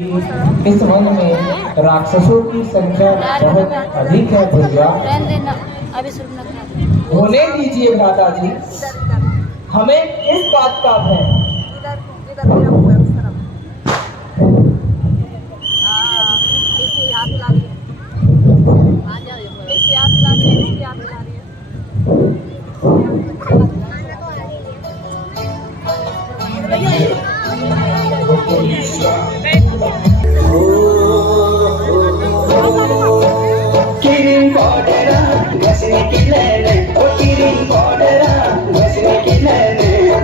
इस वन में राक्षसों की संख्या बहुत अधिक है भैया। होने दीजिए दादाजी, हमें किस बात का भय?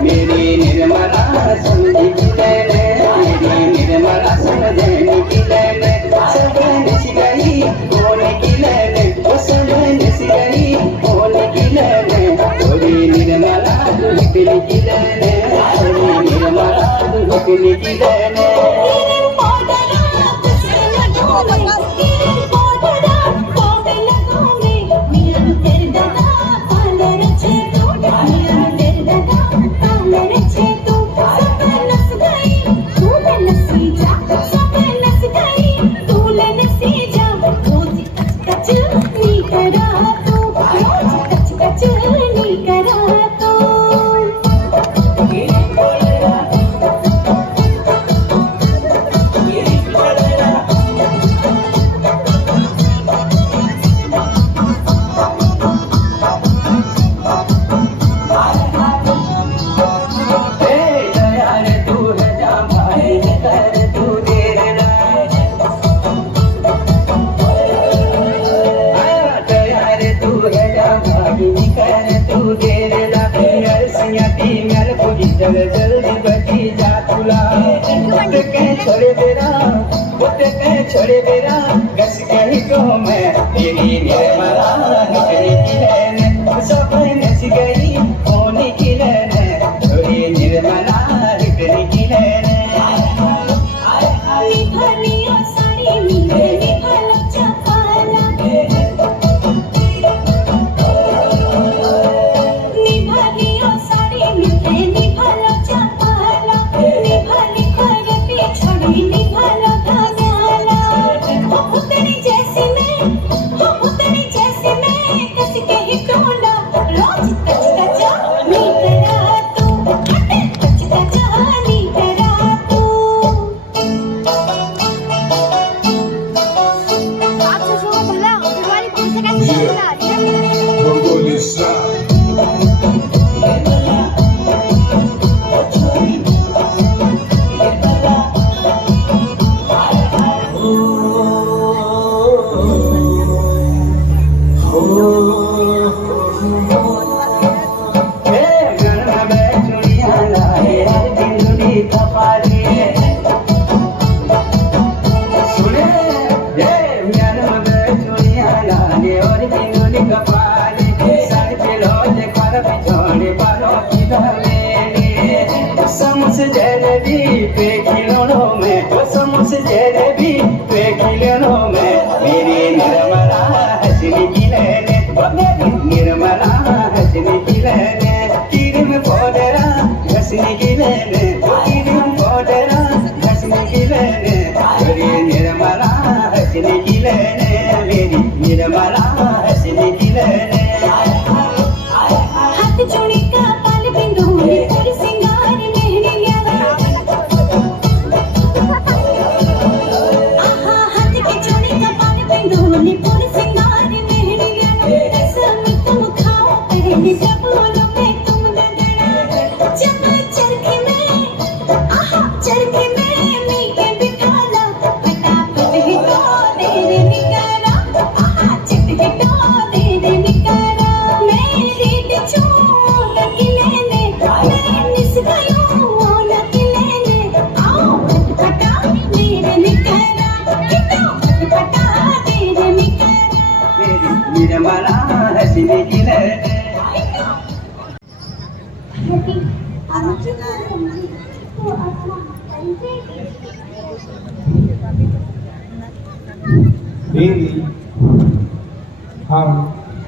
मेरी निर्मला समझी की लेने, मेरी निर्मला समझने की लेने, सब निस गई होने की लेने, वो सब निस गई होने की लेने, थोड़ी निर्मला दुलकनी की लेने, थोड़ी निर्मला दुलकनी की लेने। जल जल्दी बची जा तुला छोड़े बेरा कस कही को मैं तेरी निर्मला निकली की लेने, सब नस गई होने की लेने, थोड़ी निर्मला निकली की लेने। मेरी निर्मला हंसने की लेने, निर्मला हंसने की लेने, क्रीम पाउडरा घसने की लेने, क्रीम पाउडरा घसने की लेने, मेरी निर्मला हंसने की लेने, मेरी निर्मला हंसने की लेने। हाथ जोड़ी का पाल बिंदुनी पूरी सिंगार मेहंदी निर्मला हंसने की लेने। देवी, हम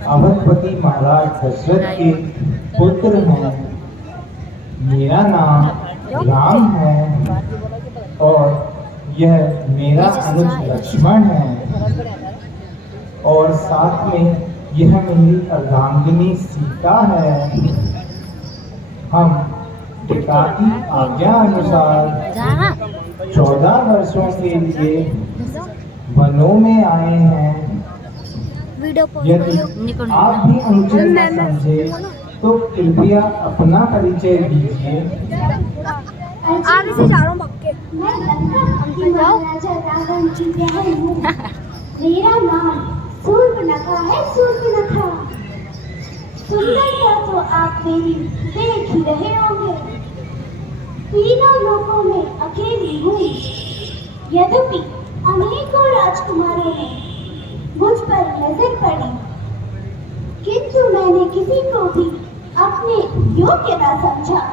अवधपति महाराज दशरथ के पुत्र हैं। मेरा नाम राम है और यह मेरा अनुज लक्ष्मण है और साथ में यह मेरी अर्धांगिनी सीता है। हम पिता की आज्ञा अनुसार 14 वर्षों के लिए वनों में आए हैं। यदि आप भी अनुचित न समझे तो कृपया अपना परिचय दीजिए। आगे से जा रहा हूँ पक्के। मैं लंका की महाराजा रावण की बहन हूँ। मेरा नाम शूर्पणखा है, शूर्पणखा। सुंदरता तो आप मेरी देख ही रहे होंगे। तीनों लोकों में अकेली हूँ। यद्यपि अनेकों राजकुमारों ने मुझ पर नजर पड़ी, किंतु मैंने किसी को भी अपने योग्य न समझा।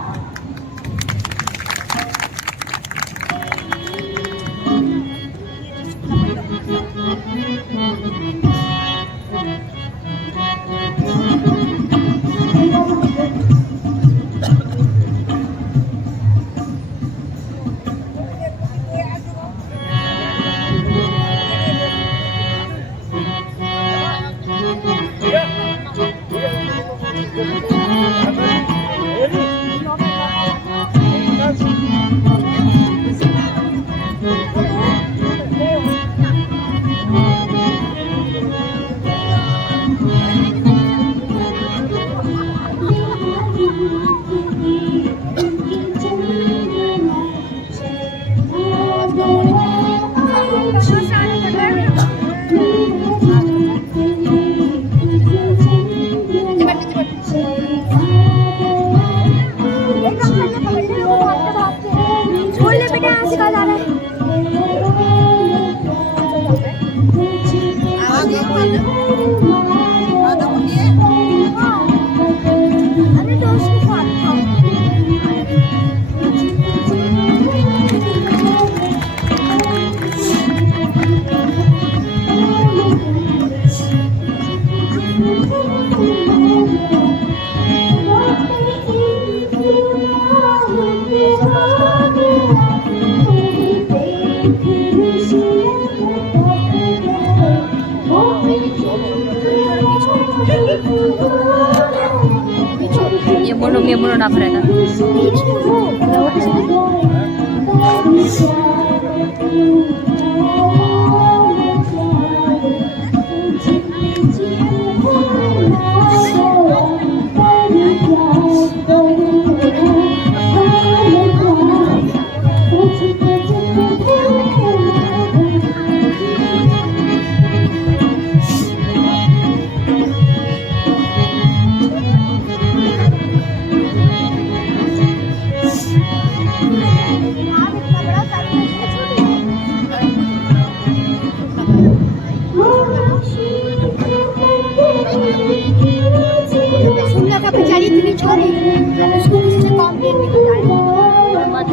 ये मोनो ना पड़ेगा।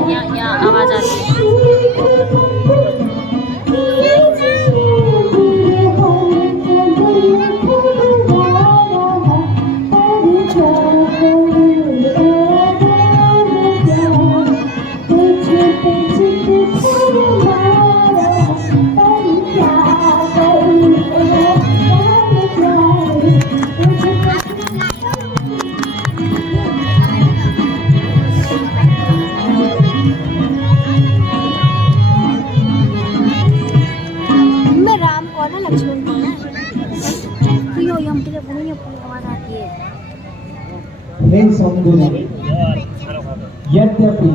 यहाँ आवाज आती है। लक्ष्मण को ना तो यो हम तेरे को नहीं आवाज आती है। हे सौंदर्य, यद्यपि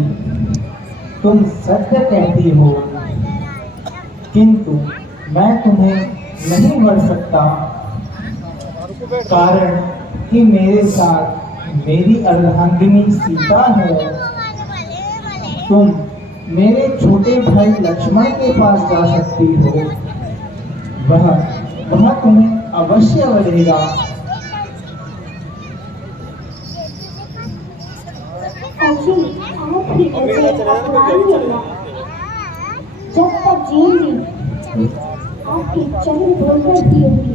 तुम सत्य कहती हो, किंतु मैं तुम्हें नहीं मर सकता, कारण कि मेरे साथ मेरी अर्धांगिनी सीता है। तुम मेरे छोटे भाई लक्ष्मण के पास जा सकती हो, वह तुम्हें अवश्य वरेगा। जब तक जीऊंगी आपकी चरण धोकर पीऊंगी,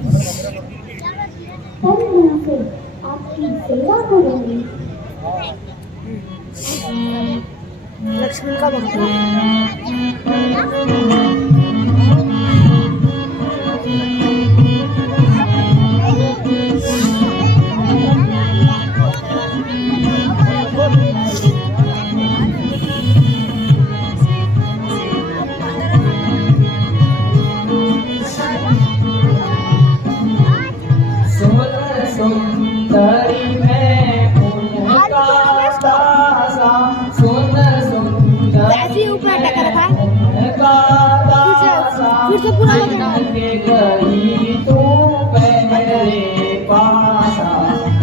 तब यहाँ से आपकी सेवा करूंगी। लक्ष्मण का भक्त सुंदरी मैं उनका दासा सुन ऐसे ही ऊपर अटक रखा है। उनका दासा फिर से पूरा लगा। जिनके गई तू पहले पासा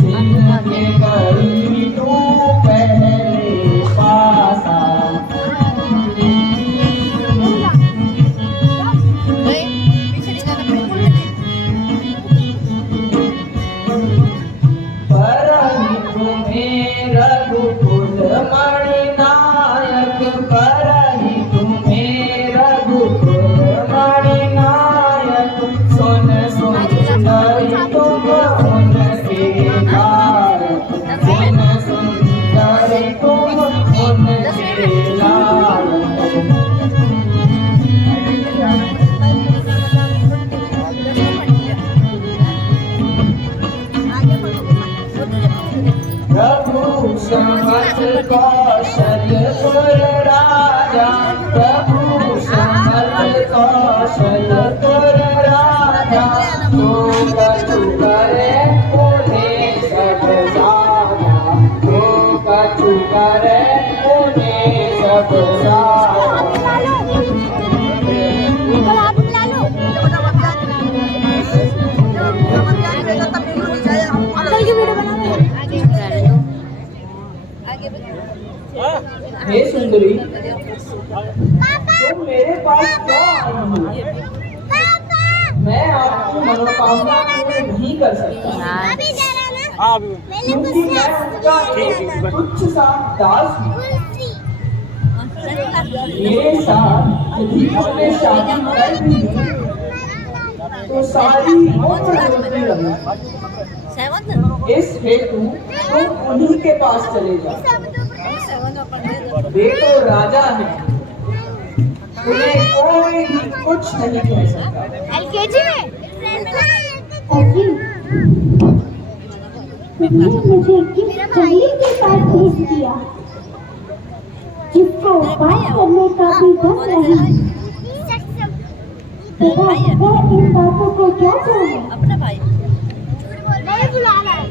जिनके गई तू पहले पासा परहि तुम्हें रघुकुल मणि नायक परहि तुम्हें रघुकुल मणि नायक सुन सुंदरी तुम उनके लायक सुन सुंदरी तुम उनके लायक प्रभु समर्थ कौशलपुर राजा प्रभु समर्थ कौशलपुर राजा तो कछु करे उन्हें सब साजा तो कछु करे उन्हें सब साजा अंकल की वीडियो बना रहे हैं। हे सुंदरी तुम मेरे पास क्यों आई हो मैं आपकी मनोकामना पूरी नहीं कर सकता क्योंकि मैं उनका एक तुच्छ सा दास हूँ मेरे साथ यदि अपने शादी कर भी ली, तो सारी उम्र रोती रही इस हेतु तुम उन्हीं के पास चले जाओ वे तो राजा है उन्हें कोई भी कुछ नहीं कह सकता एलकेजी में अजी तुमने मुझे किस कली के पास भेज दिया जिसको बात करने का भी डर नहीं तथा वह इन बातों को क्या जाने अपना भाई नहीं बुला रहा है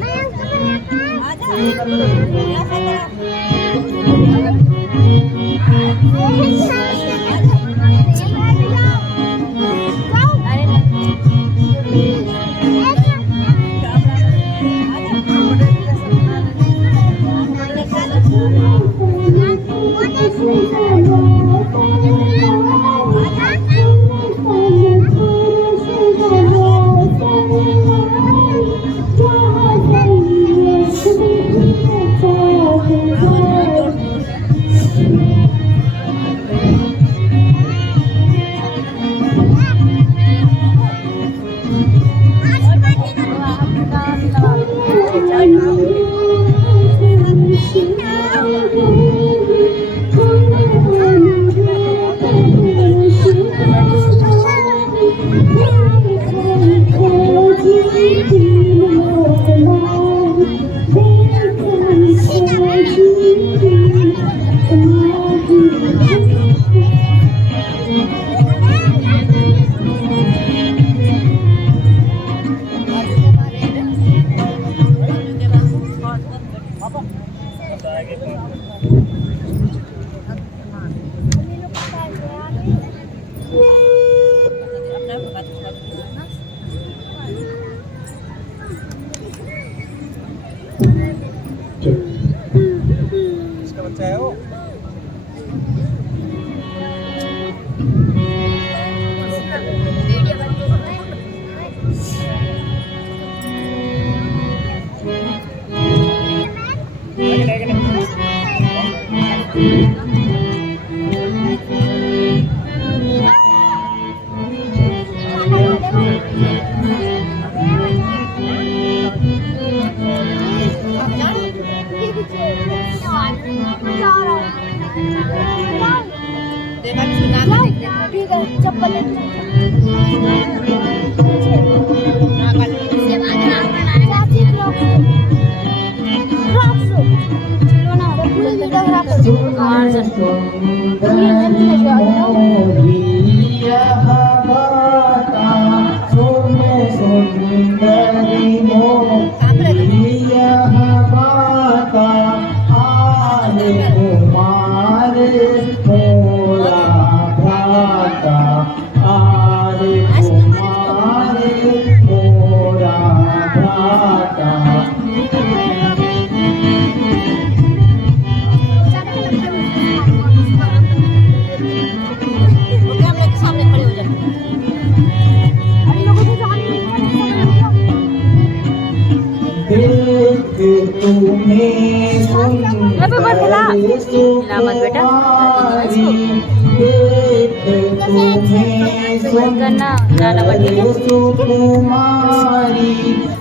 सुकुमारी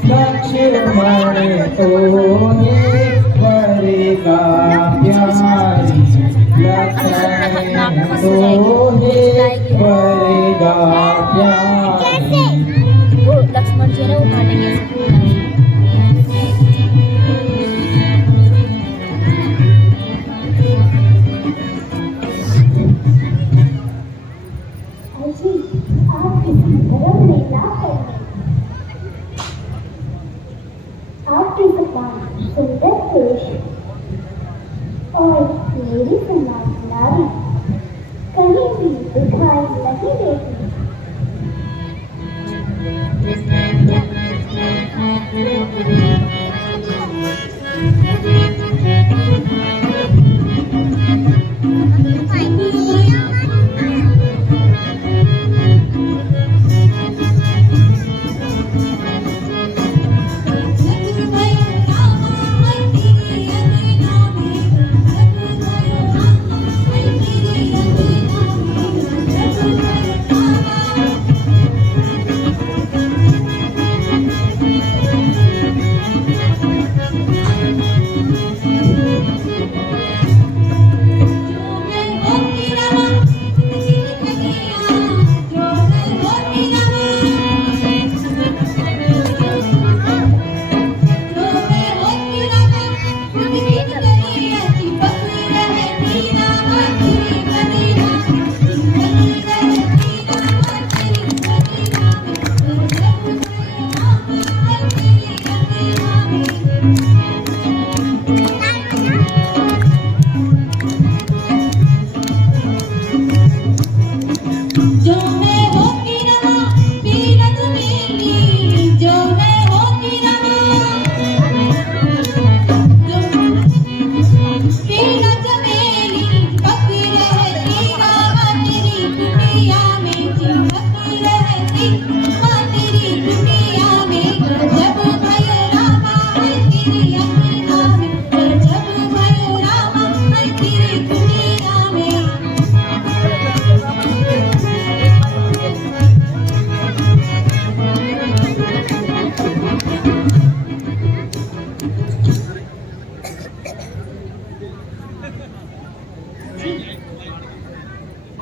लक्ष्मण तो करेगा प्यारी लक्ष्मण तो करेगा प्यारी। वो लक्ष्मण जी ने उठाने के अजी आप किसी धर्म में ना पड़े। आपकी जुबान सुंदर पेश और मेरी समान नारी कहीं भी दिखाई नहीं देती।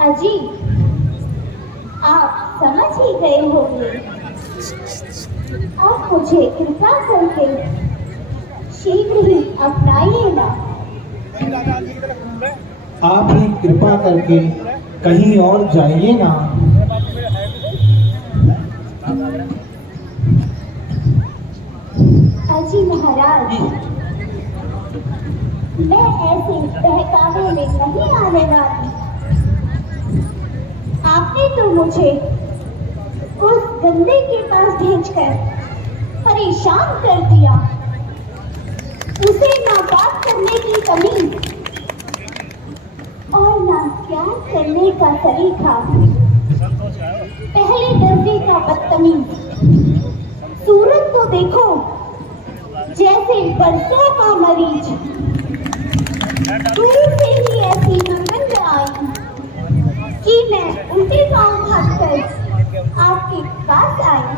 अजी आप समझ ही गए होंगे। आप मुझे कृपा करके शीघ्र ही अपनाइएगा। आप ही कृपा करके कहीं और जाइए ना। अजी महाराज, मैं ऐसे बहकावे में नहीं आने वाली। आपने तो मुझे उस गंदे के पास भेजकर परेशान कर दिया। उसे ना बात करने की तमीज और ना प्यार करने का सलीका। पहले दर्जे का बदतमीज। सूरत तो देखो जैसे बरसों का मरीज। दूर से ही ऐसी नंगन आई कि मैं उल्टे पांव भागकर आपके पास आई।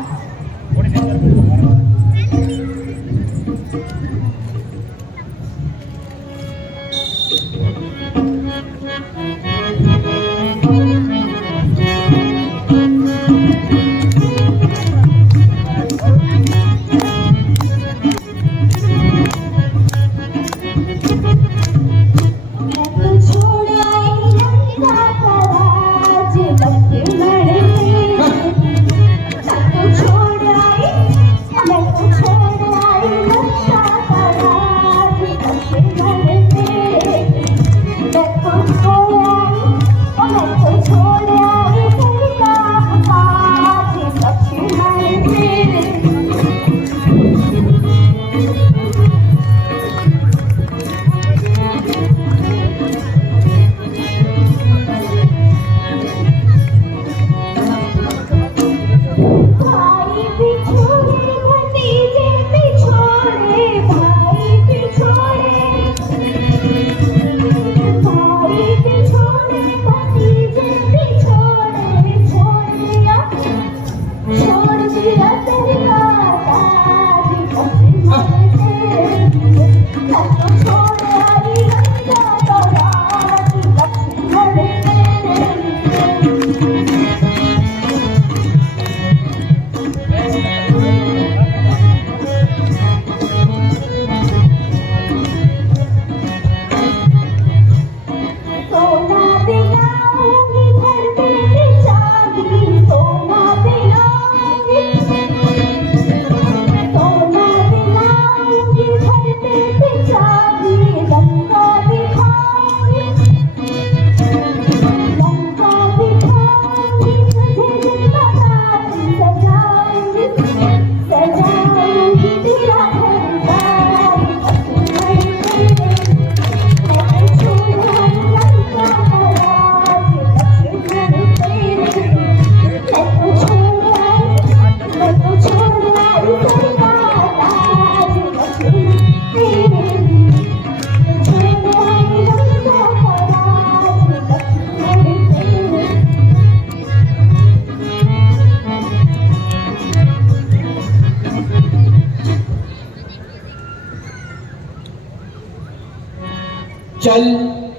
चल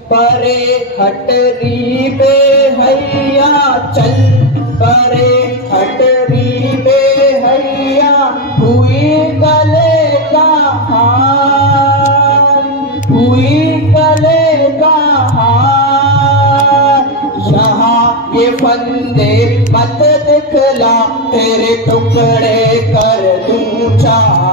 परे हटरी बे हैया, चल परे हटरी बे हैया, हुई गले का हार, हुई गले का हार। यहाँ ये फंदे मत दिखला, तेरे टुकड़े कर दूं चार।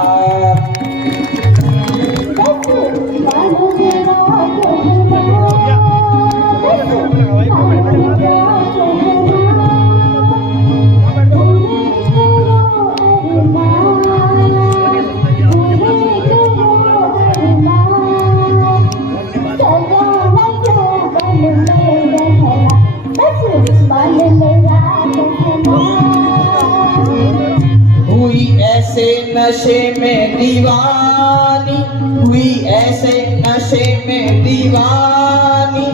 हुई ऐसे नशे में दीवानी, हुई ऐसे नशे में दीवानी,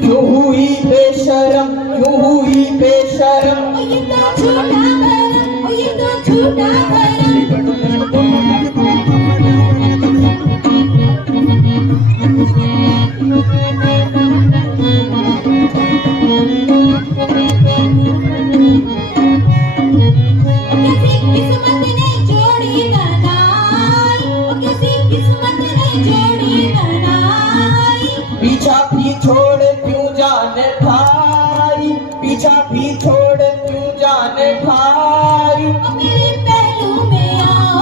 क्यों हुई बेशरम, क्यों हुई बेशरम। पीछा भी छोड़ क्यों जाने भाई, पीछा भी छोड़ क्यों जाने भाई।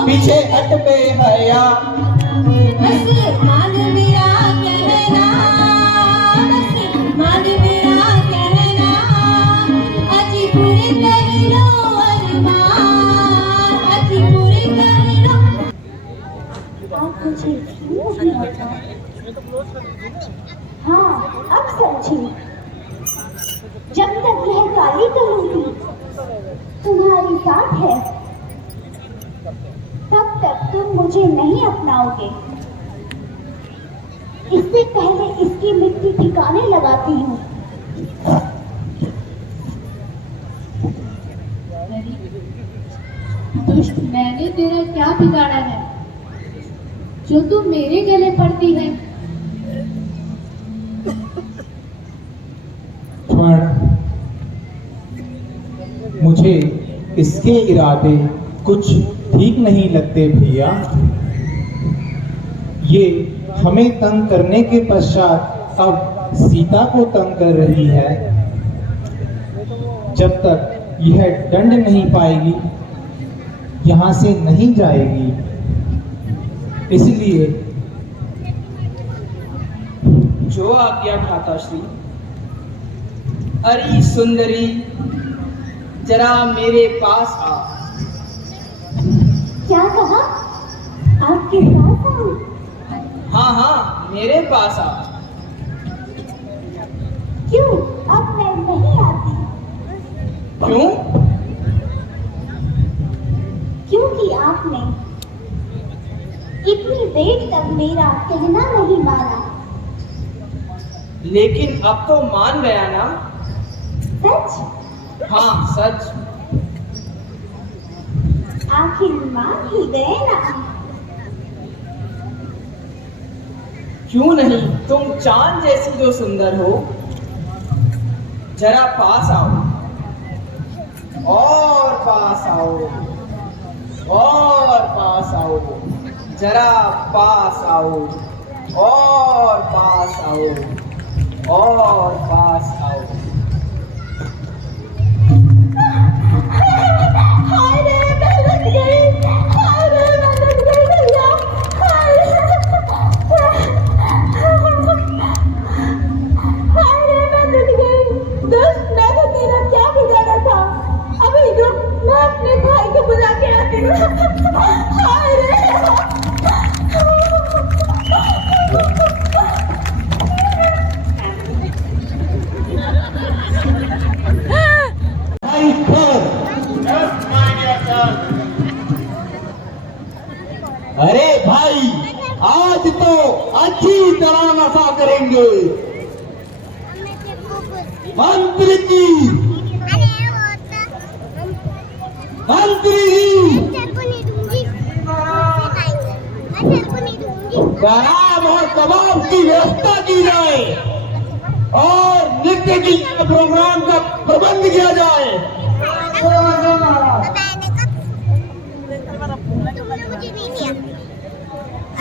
पीछे हट बे हया, हाँ अब समझी। जब तक यह काली कलूटी तुम्हारी साथ है, तब तक तुम मुझे नहीं अपनाओगे। इससे पहले इसकी मिट्टी ठिकाने लगाती हूँ। दुष्ट, मैंने तेरा क्या बिगाड़ा है जो तू मेरे गले पड़ती है? मुझे इसके इरादे कुछ ठीक नहीं लगते भैया। ये हमें तंग करने के पश्चात अब सीता को तंग कर रही है। जब तक यह दंड नहीं पाएगी, यहाँ से नहीं जाएगी। इसलिए जो आज्ञा भ्राता श्री। अरे सुंदरी, जरा मेरे पास आ। क्या कहा? आपके पास आऊं? हाँ हाँ, मेरे पास आ। क्यों? अब मैं नहीं आती। क्यों? क्योंकि आपने इतनी देर तक मेरा कहना नहीं माना। लेकिन अब तो मान गया ना? सच? हाँ सच। आखिर मान ही गए ना? क्यों नहीं, तुम चांद जैसी जो सुंदर हो। जरा पास आओ, और पास आओ, और पास आओ, जरा पास आओ, और पास आओ, और पास आओ। हाय रे, मैं लग गई। हाय रे, मैं लग गई भैया। हाय रे, मैं लग गई। दोस्त, मैंने तेरा क्या बिगाड़ा था? अभी रुक, मैं अपने भाई को बुला के आती हूँ। हाय रे। अरे भाई, आज तो अच्छी तरह नशा करेंगे। मंत्र की मंत्री तेरे को नहीं दूंगी मैं तेरे को नहीं दूंगी शराब और कबाब की व्यवस्था की जाए और नृत्य की प्रोग्राम का प्रबंध किया जाए। मैंने कब तुमने मुझे नहीं दिया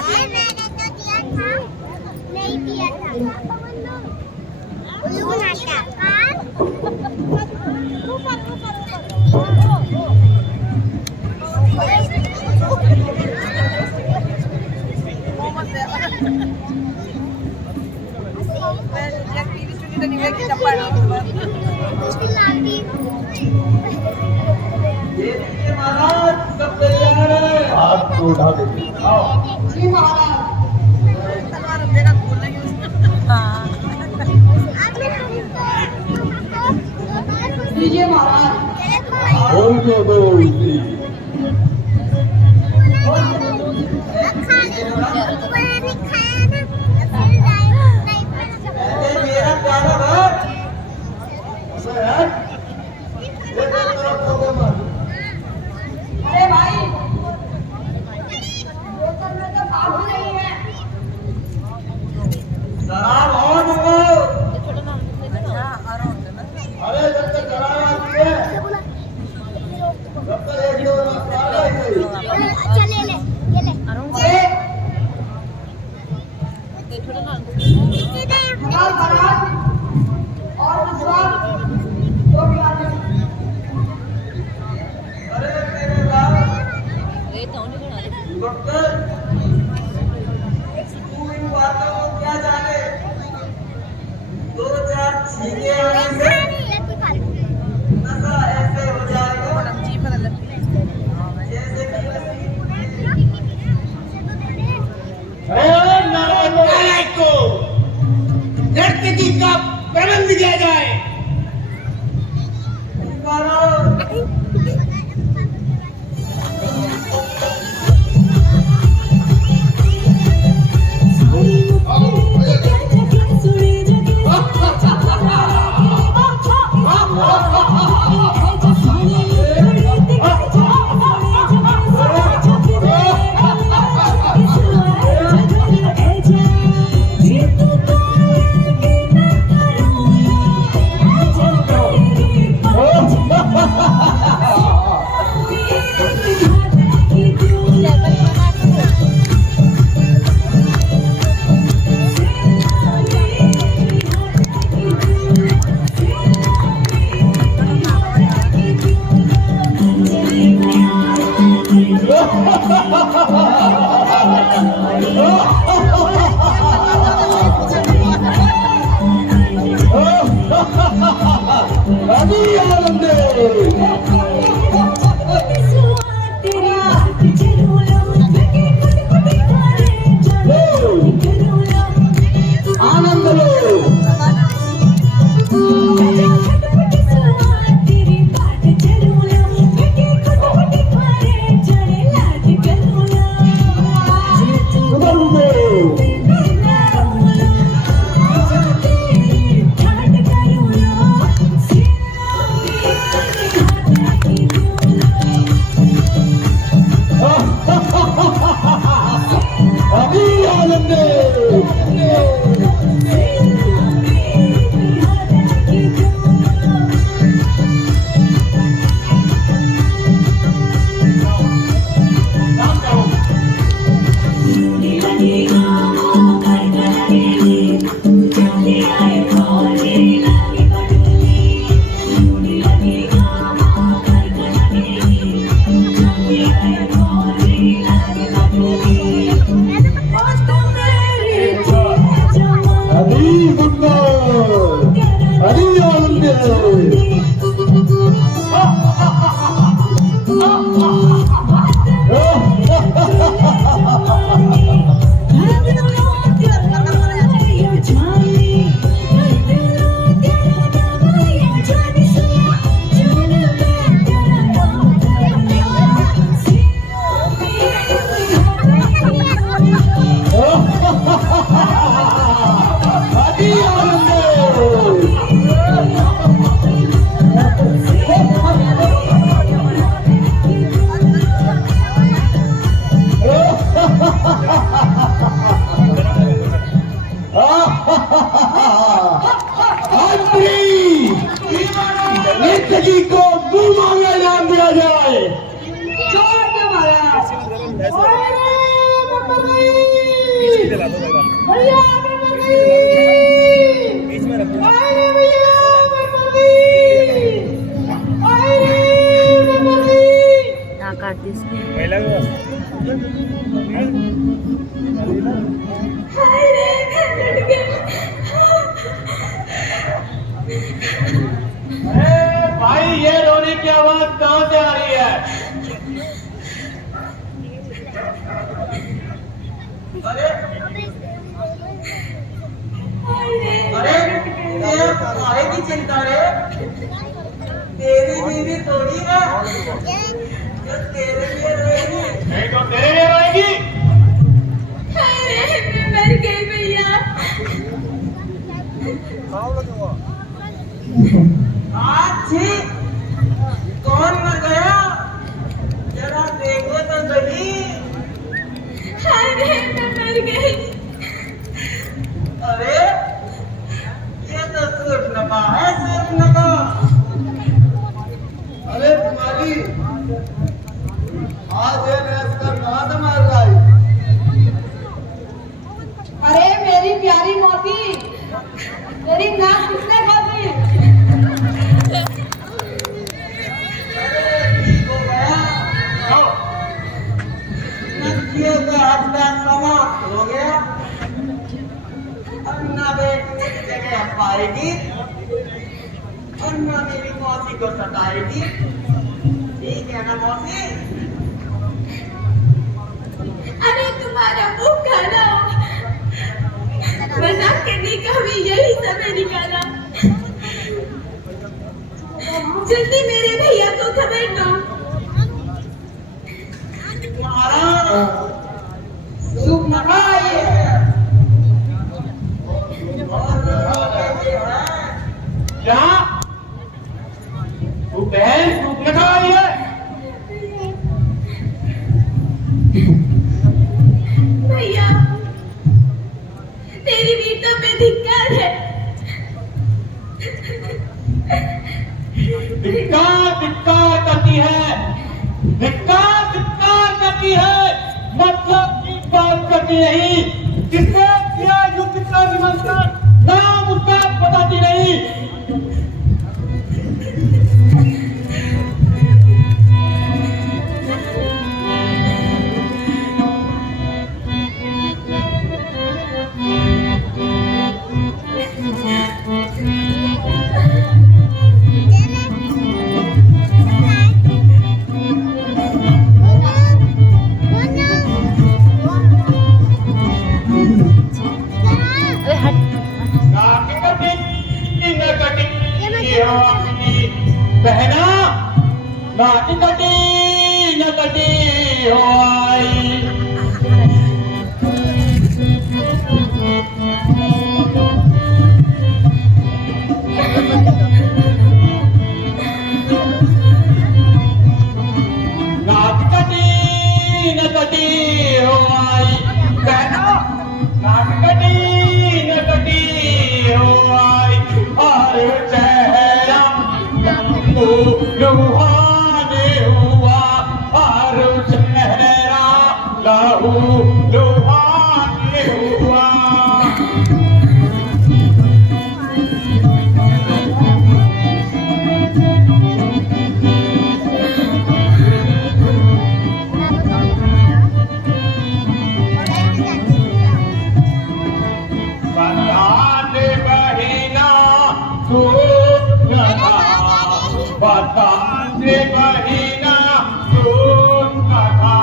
मैंने तो दिया था नहीं दिया था उल्लू नाटक महाराज सब तैयार है। हाथ को उठा दीजिए। जी महाराज। लीजिए महाराज। बोल दो बोलती मेरा प्यारा भक्त अरे भाई बोतल में तो काबू नहीं है। शराब और मंगो। अरे जब तक शराब आती है तब तक एक दो अच्छा ले ले महाराज और विश्वास दो गिलास। अरे मेरे लाल डॉक्टर तू इन बातों को क्या जाने। दो चार छींके आने से नशा ऐसे हो जाएगा जैसे नारायण को नर्तकी का प्रबंध किया जाए। भैया मैं मर गई। अरे भैया मैं मर गई। अरे मैं मर गई। ना काट दिस भाई ये रोने की आवाज कहां से आ रही है? अरे काहे की चिंता रे? तेरी बीवी थोड़ी है जो तेरे लिए रोएगी। नहीं तो तेरे लिए रोएगी। अरे मैं मर गई भैया। अच्छी कौन मर गया? जरा देखो तो सही। अरे मैं मर गई। अरे ये तो सूर्पनखा है, सूर्पनखा। अरे तुम्हारी आज ये नस्कर कहाँ से मार लाई? अरे मेरी प्यारी मोती, मेरी नाक किसने खा दी? ठीक हो गया। नदियों का हथकंडा समाप्त हो गया। अब ना बेटने की जगह पाएगी और ना मेरी मौसी को सताएगी। ठीक है ना मौसी? अरे तुम्हारा मुंह काला हो, मजाक करने का भी यही समय निकाला। जल्दी मेरे भैया को खबर दो। महाराज सूर्पनखा आई है। क्या तू बहन सूर्पनखा आई है? भैया तेरी वीरता पे धिक्कार है। धिक्कार धिक्कार करती है, धिक्कार धिक्कार करती है, मतलब की बात करती नहीं। किसने किया युद्ध का निमंत्रण? नाम उसका बताती नहीं। अरे हट बहना नाटी कटी न कटी हो आई। नाटी कटी न कटी हो आई। बहना नाटी कटी न कटी हो आई। और चेहरा लुहाने हुआ, और चेहरा लहू लुहाने हुआ। बताने बहिना तू बताने बहिना तू कथा,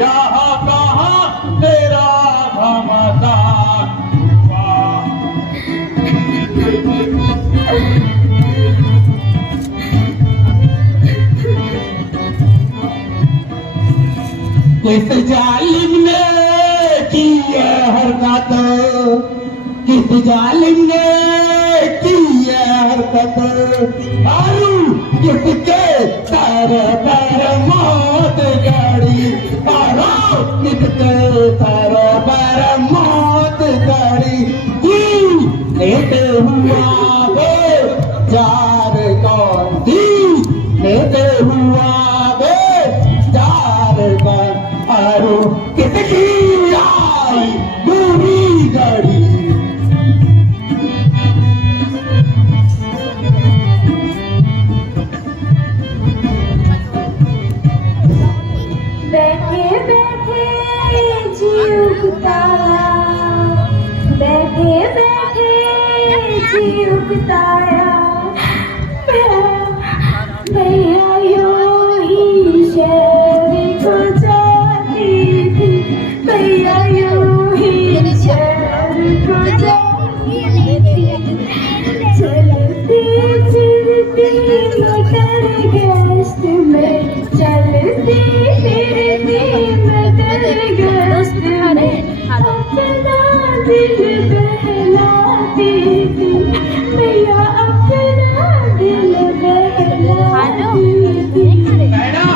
यहाँ कहाँ तेरा घमसान हुआ। किस जालिम ने की ये हरकत, किस जालिम ने की ये हरकत, मारू किसके सर पर मौत गड़ी, मारो किसके सर पर मौत गड़ी। लेते हुआ बेजार कौन थी, लेते हुआ बेजार कौन, मारो किसकी आई बुरी गड़ी। जी उगताया भैया यूं ही शहर को जाती थी भैया यूं ही शहर को जाती थी चलती फिरती मोटर गश्त में चलती फिरती मोटर गश्त में अपना दिल बहलाती थी भैया अपना दिल बहलाती थी मैडा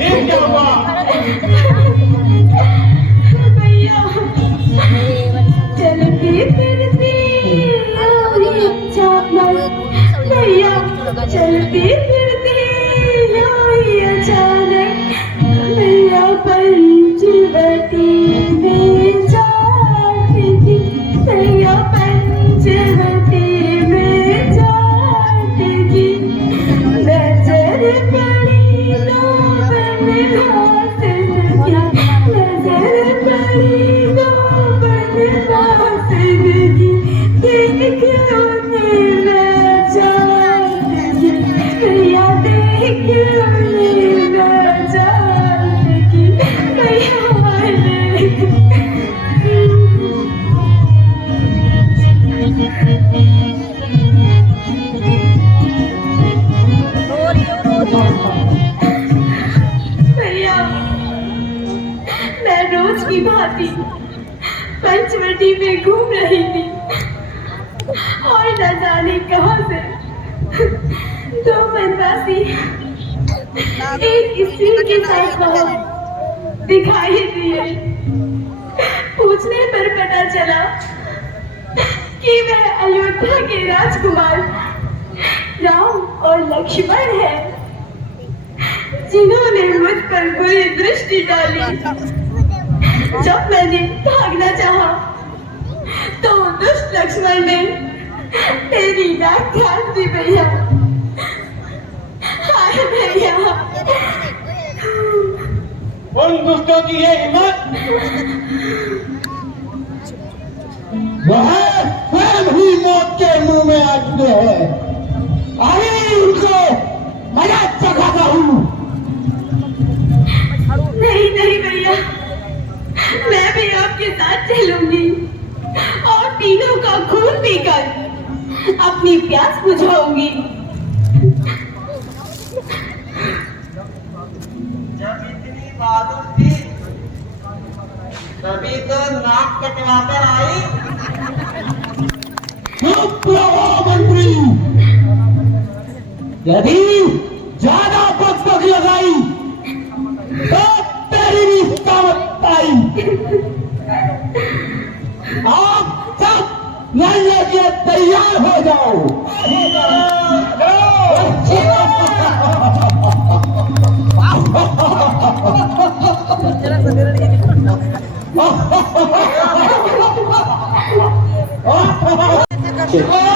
ये क्या हुआ? भैया चलती फिरती भैया चलती फिरती अचानक भैया पंचवटी में जाती थी भैया पंचवटी में जाती थी नजर पड़ी तो बन हासिल की नजर पड़ी तो बन हासिल की देख उन्हें मैं जाती थी भैया देख उन्हें मैं जाती थी भैया भैया मैं रोज की भांति पंचवटी में घूम रही थी और न जाने कहां से दो बनवासी एक स्त्री के साथ वहां दिखाई दिए पूछने पर पता चला कि वह अयोध्या के राजकुमार राम और लक्ष्मण है जिन्होंने मुझ पर बुरी दृष्टि डाली जब मैंने भागना चाहा तो दुष्ट लक्ष्मण ने मेरी नाक काट दी भैया हाय भैया उन दुष्टों की ये हिम्मत वह स्वयं ही मौत के मुंह में आ चुके हैं। अरे उनको मजा चखाता हूँ। नहीं नहीं भैया मैं भी आपके साथ चलूंगी और तीनों का खून पीकर अपनी प्यास बुझाऊंगी जब इतनी बहादुर थी तभी तो नाक कटवाकर आई। चुप रहो मंत्री, यदि ज्यादा बकबक लगाई तो तेरी भी हिकामत आई। आप सब लड़ने के तैयार हो जाओ।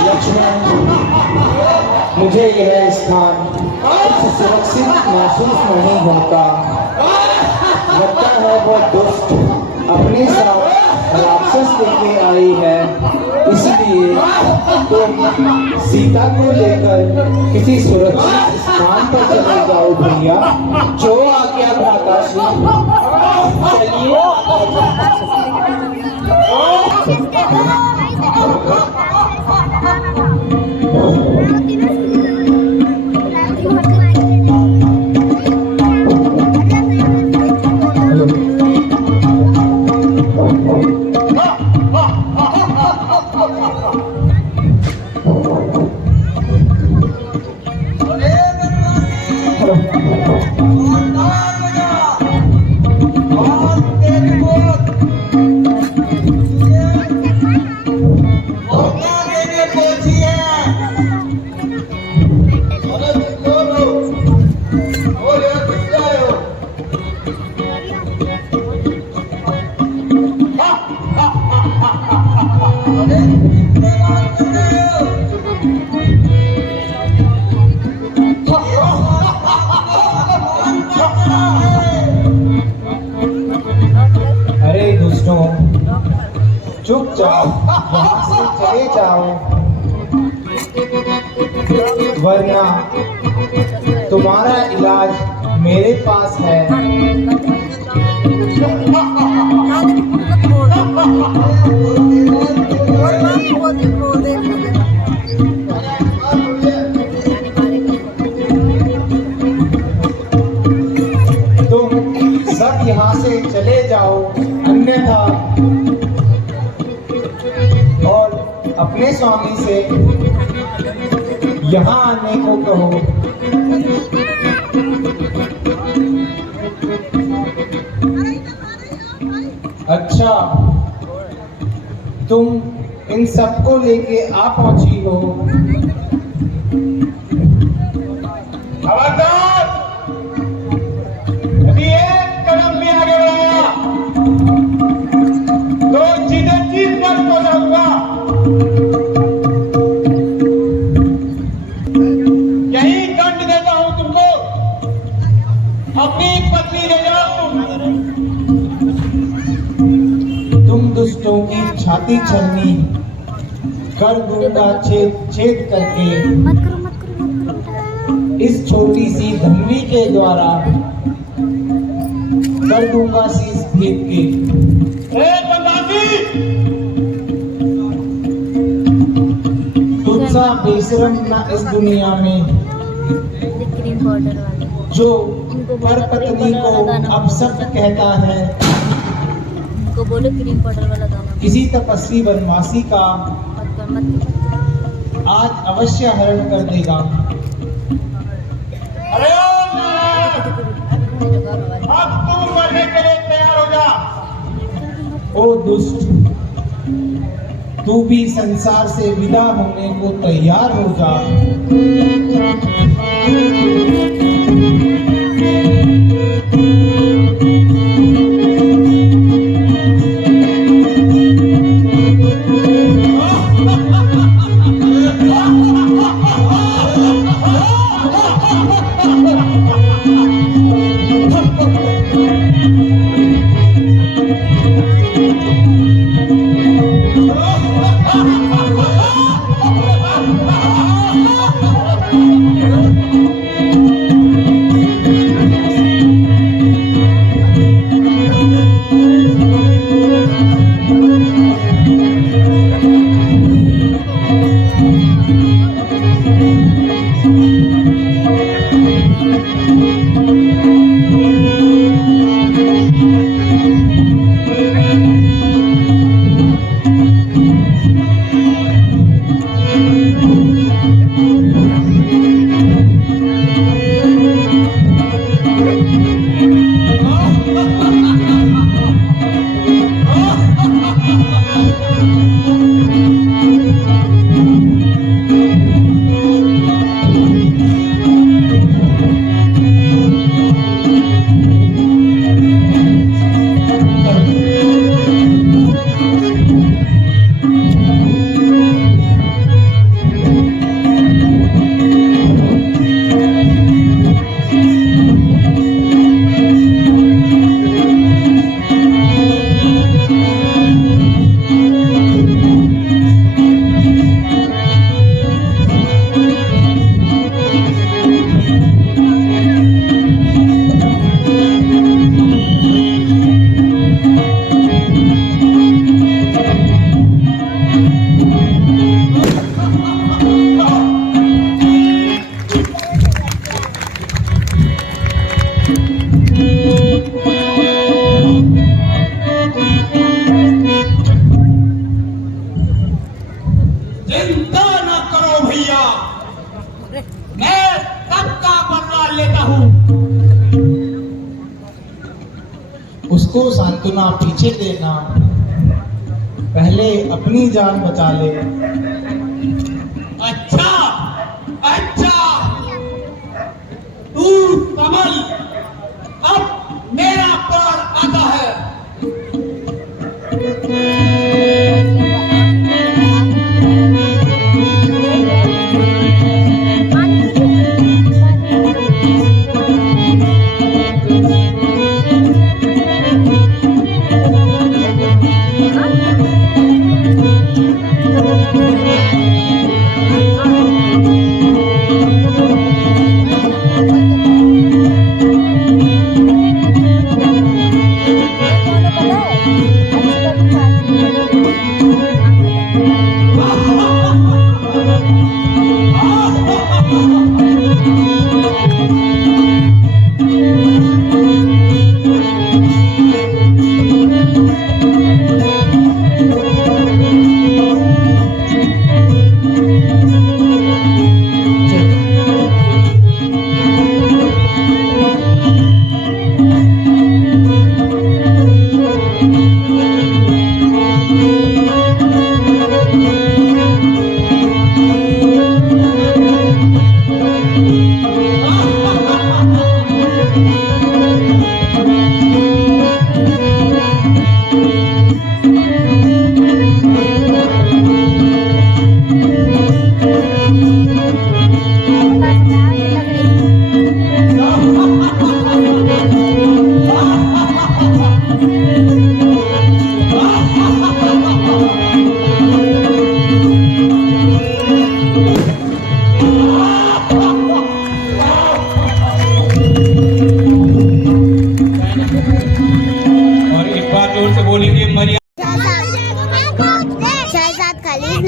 लक्ष्मण, मुझे यह स्थान सुरक्षित महसूस नहीं होता। लगता है वो दुष्ट अपने साथ राक्षस लेके आई है, इसलिए तुम सीता को लेकर किसी सुरक्षित स्थान पर चले जाओ भैया। जो आज्ञा भ्राता श्री। चुपचाप यहाँ से चले जाओ, वरना तुम्हारा इलाज मेरे पास है। तुम सब यहाँ से चले जाओ, अन्यथा और अपने स्वामी से यहाँ आने को कहो। अच्छा, तुम इन सबको लेके आ पहुंची हो। खबरदार, यदि एक कदम भी आगे बढ़ाया तो सीधे चीज पर पहुंचाऊंगा। यही दंड देता हूं तुमको, अपनी पत्नी ले जाओ। तुम दुष्टों की छाती छलनी कर दूंगा छेद छेद करके, मत करो मत करो मत करो। इस छोटी सी धनवी के द्वारा कर दूंगा शीश भेद के। ए बंदासी, तुझसा बेशरम ना इस दुनिया में, क्रीम पाउडर वाले जो पर पत्नी को अपशब्द कहता है। को बोलो क्रीम पाउडर वाला दाना किसी तपस्वी वनवासी का मत कर मत कर। आज अवश्य हरण कर देगा। अरे ओ नारायण, अब तू मरने के लिए तैयार हो जा। ओ दुष्ट, तू भी संसार से विदा होने को तैयार हो जा। चिंता न करो भैया, मैं सबका बदला लेता हूँ। उसको सांत्वना पीछे देना, पहले अपनी जान बचा ले। अच्छा अच्छा, तू कमल, अब मेरा प्राण आता है।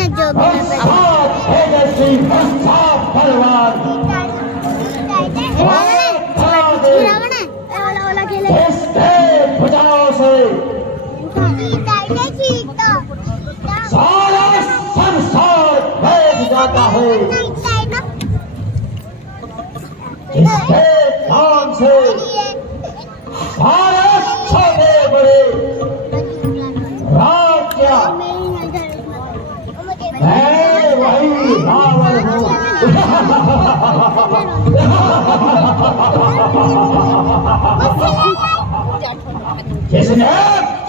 उस्ताद तेजस्वी उस्ताद पहलवान इसके भुजाओं से सारा संसार बैठ जाता है। इसके नाम से सारे छोटे बड़े राज्य मैं वही रावण हूँ। जिसने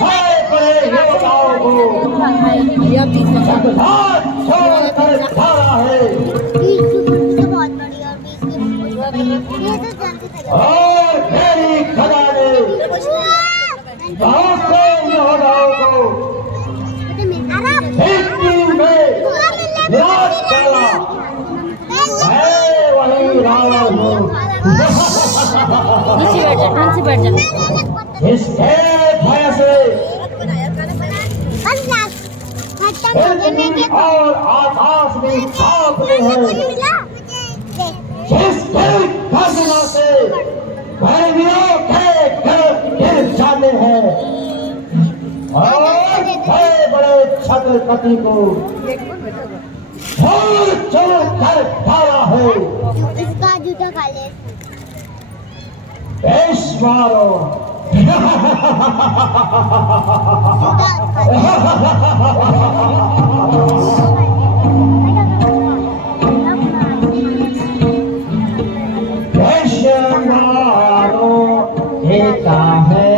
बड़े बड़े योद्धाओं को जगधार छोड़कर धारा है और मेरी गदा ने बहुत से योद्धाओं को मिट्टी में मिलाट डाला। मैं वही रावण हूँ। इसके भय से पृथ्वी और आकाश में कांपते हैं। जिसके गर्जना से भैरवियों के घर गिर जाते हैं और बड़े बड़े छत्रपति को छोड़ छोड़ कर डाला है। इसका जूता खा ले। पेशवारो पेशवारो देता है।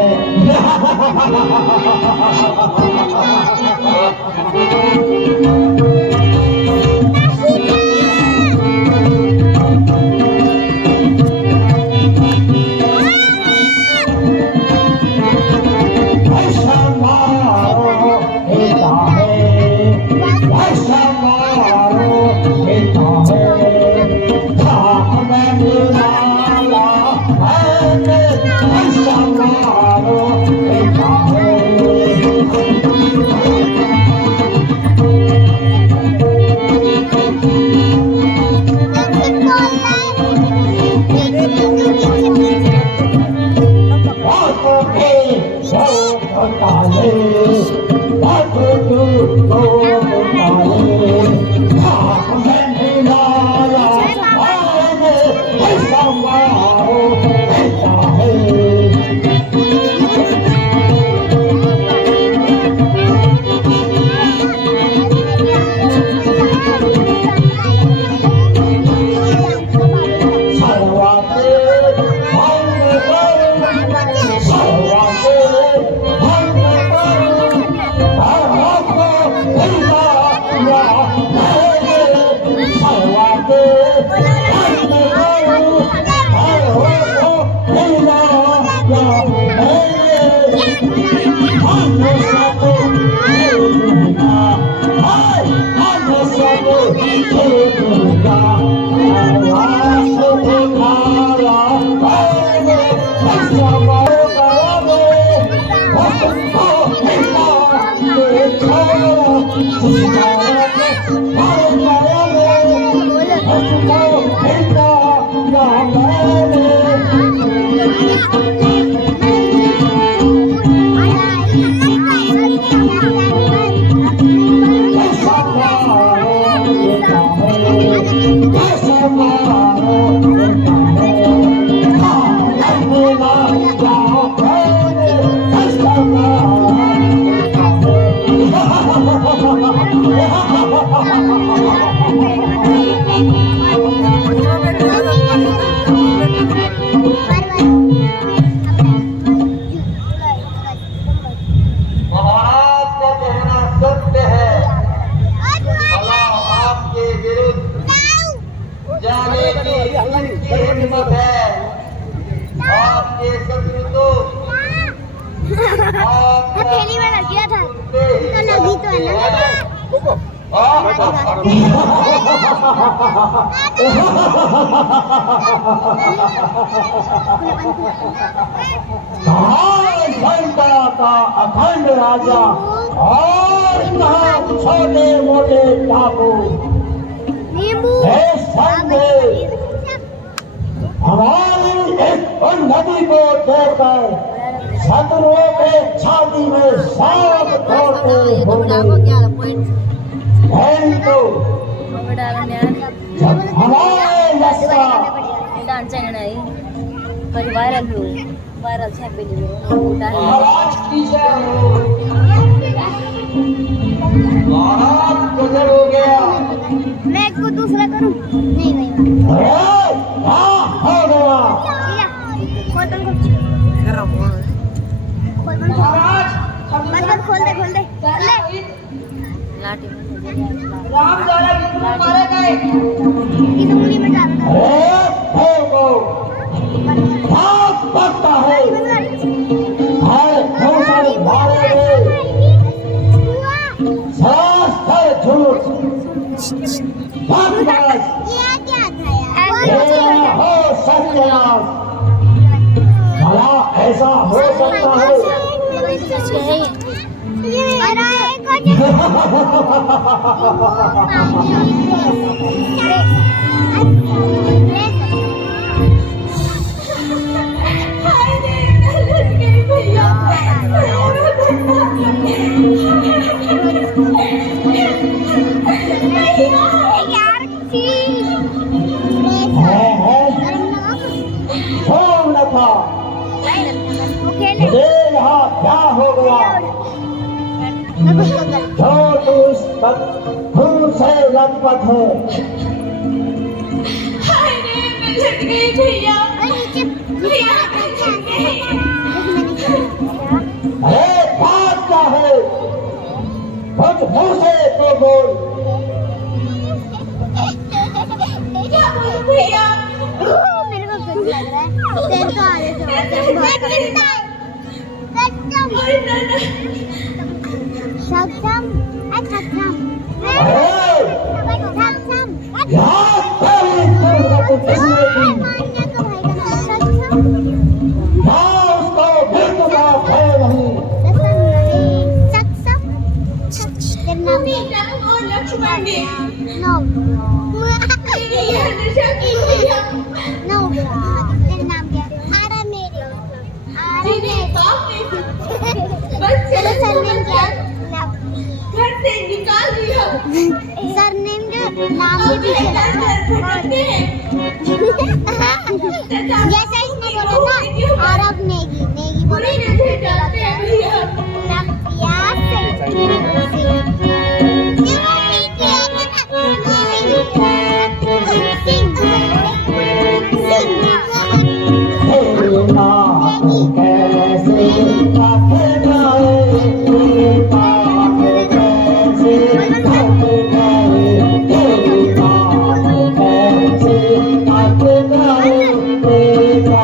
पहली बार लग गया था तो लगी तो है का अखंड राजा और छोटे मोटे के टापू नींबू हे संदेश हमारी इस नदी को देखकर शत्रुओं के छाती में सांप दौड़ते होंगे परंतु जब हमारे लश्कर महाराज की जय हो महाराज गुजर हो गया मैं इसको दूसरा करूं नहीं नहीं अरे हाँ हो गया खोल दे राम द्वारा विष्णु मारे गए इस उंगली में डाल दो अरे हो भाग पड़ता है सारे मारे गए सरासर झूठ बदमाश ये हो सत्यानाश भला ऐसा हो सकता है मुझे यहाँ क्या हो गया जो तू इस खून से लथपथ है अरे बात क्या है कुछ मुंह से तो बोल भैया मेरे को गंदा लग रहा है तेरे तो आगे से सक्षम सक्षम सरनेम जो नाम भी पीछे जैसा इसने बोला ना आरब नेगी नेगी Hey,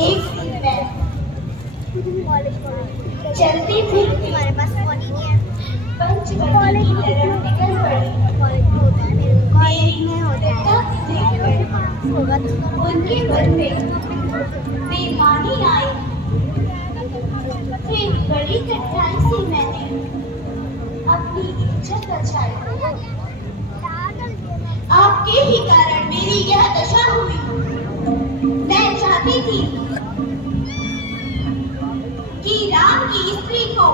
एक दिन मैं चलती फिरती पंचवटी की तरफ निकल पड़ी। मेरी तब देखकर उनके मन में बेईमानी आई। फिर बड़ी कठिनाई से मैंने अपनी इज्जत बचाई। आपके ही कारण मेरी यह दशा हुई। मैं चाहती थी कि राम की स्त्री को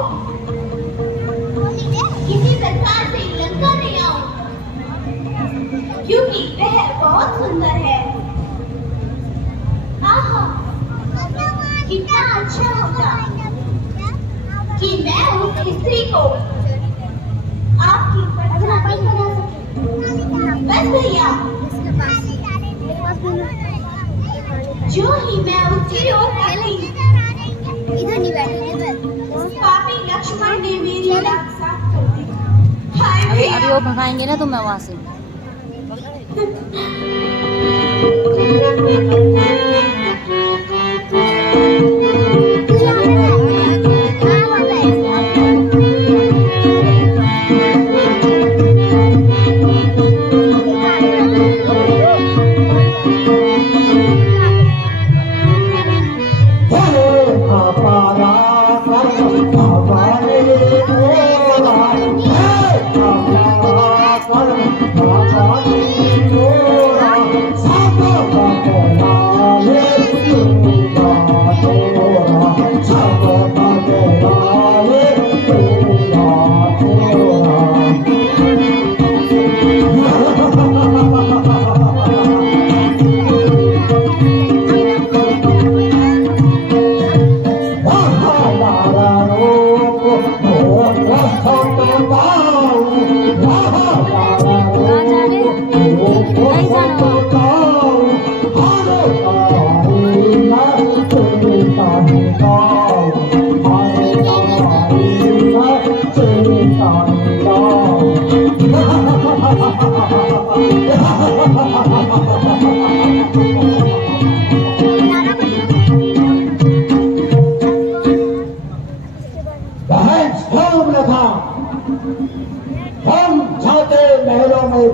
किसी प्रकार से लंका ले आऊं, क्योंकि वह बहुत सुंदर है। आहा, कितना अच्छा होगा कि मैं उस स्त्री को आपकी पटरानी बना सकूं। बस भैया, जो ही मैं उसकी ओर बढ़ी, इधर नहीं बैठे पापी लक्ष्मण ने मेरी लाख साफ कर दी। हाय अभी भैया, वो भगाएंगे ना तो मैं वहां से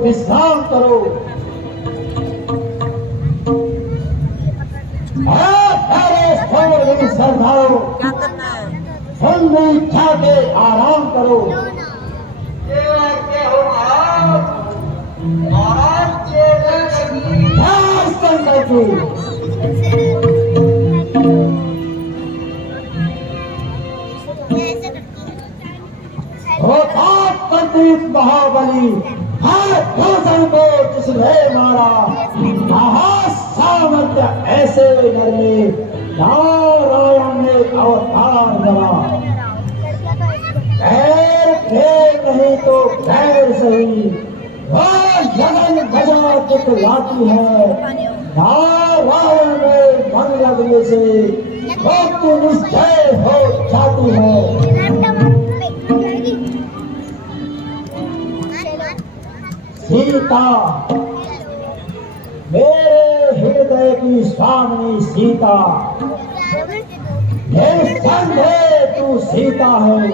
विश्राम करो। सरदारों, तुम भी इच्छा के आराम करो। महाबली भूषण को जिसने मारा, सामर्थ्य ऐसे घर में नारायण ने अवतार करा। खैर खेल नहीं तो खैर सही, लगन बजा चितलाती है। नारायण में मन लगने से मृत्यु निश्चय हो जाती है। सीता, मेरे हृदय की स्वामिनी सीता, निस्संदेह तू सीता है।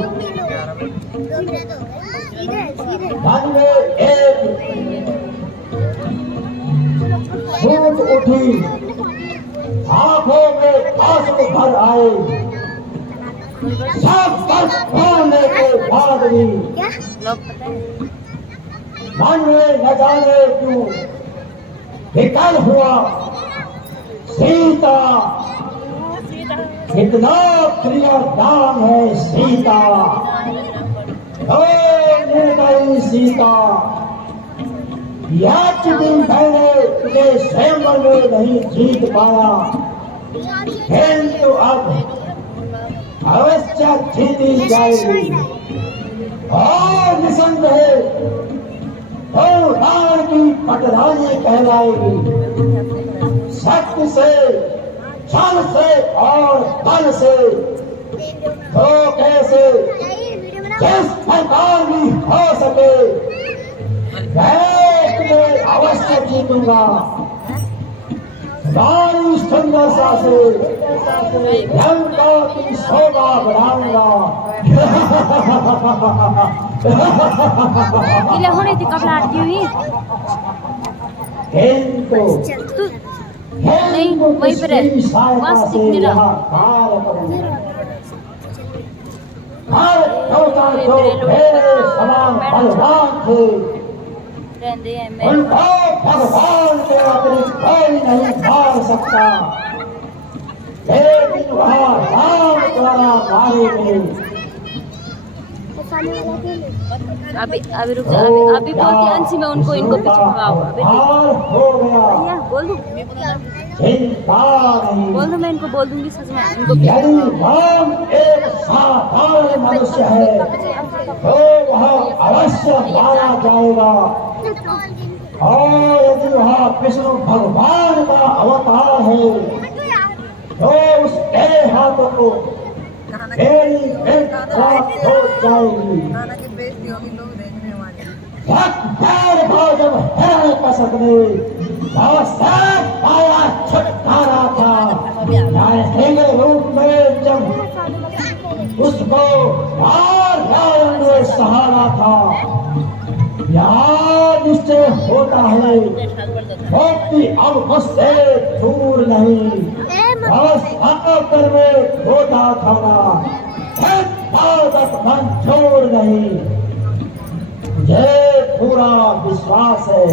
मन में एक फूट उठी, आंखों में आंसू भर आए। सब बस बोलने के बाद भी मन में न जाने क्यों विकल हुआ। सीता कितना प्रिय नाम है सीता, निर्दयी सीता। याच दिन मैंने तुझे स्वयंवर में नहीं जीत पाया, किंतु अब अवश्य जीती जाएगी। और निसंदेह तो रावण की पटरानी कहलाएगी। शक्ति से, छल से और बल से तो कैसे जिस प्रकार भी हो सके मैं तुम्हें अवश्य जीतूंगा। तुम्हारी सुंदरता से धन का तुम शोभा बढ़ाऊंगा। गीला होने थी कपड़ा आती हुई इनको तू नहीं वहीं पर है बस दिख नहीं रहा हर देवता जो मेरे समान बलवान थे रहते हैं मैं उनको भगवान के अतिरिक्त कोई नहीं मार सकता, लेकिन वहाँ राम द्वारा मारे गए। अभी अभी रुक जा अभी बोलती अंशी में उनको इनको पीछे भगाओ अभी हार हो गया, भैया बोल दूँ चिंता नहीं। बोल दूँ मैं इनको बोल दूंगी सच में इनको यदि राम एक साधारण मनुष्य है तो वह अवश्य मारा जाएगा, और यदि वह विष्णु भगवान का अवतार है तो उसके हाथों को मेरी भेंट प्राप्त हो जाएगी। जब हिरण्य कसक ने पाया छुटकारा था, सिंह रूप में जब उसको रावण ने सहारा था, यहाँ निश्चय होता है व्यक्ति अब मुझसे दूर नहीं, बस आकर में होता खाना तक मंजूर नहीं। मुझे पूरा विश्वास है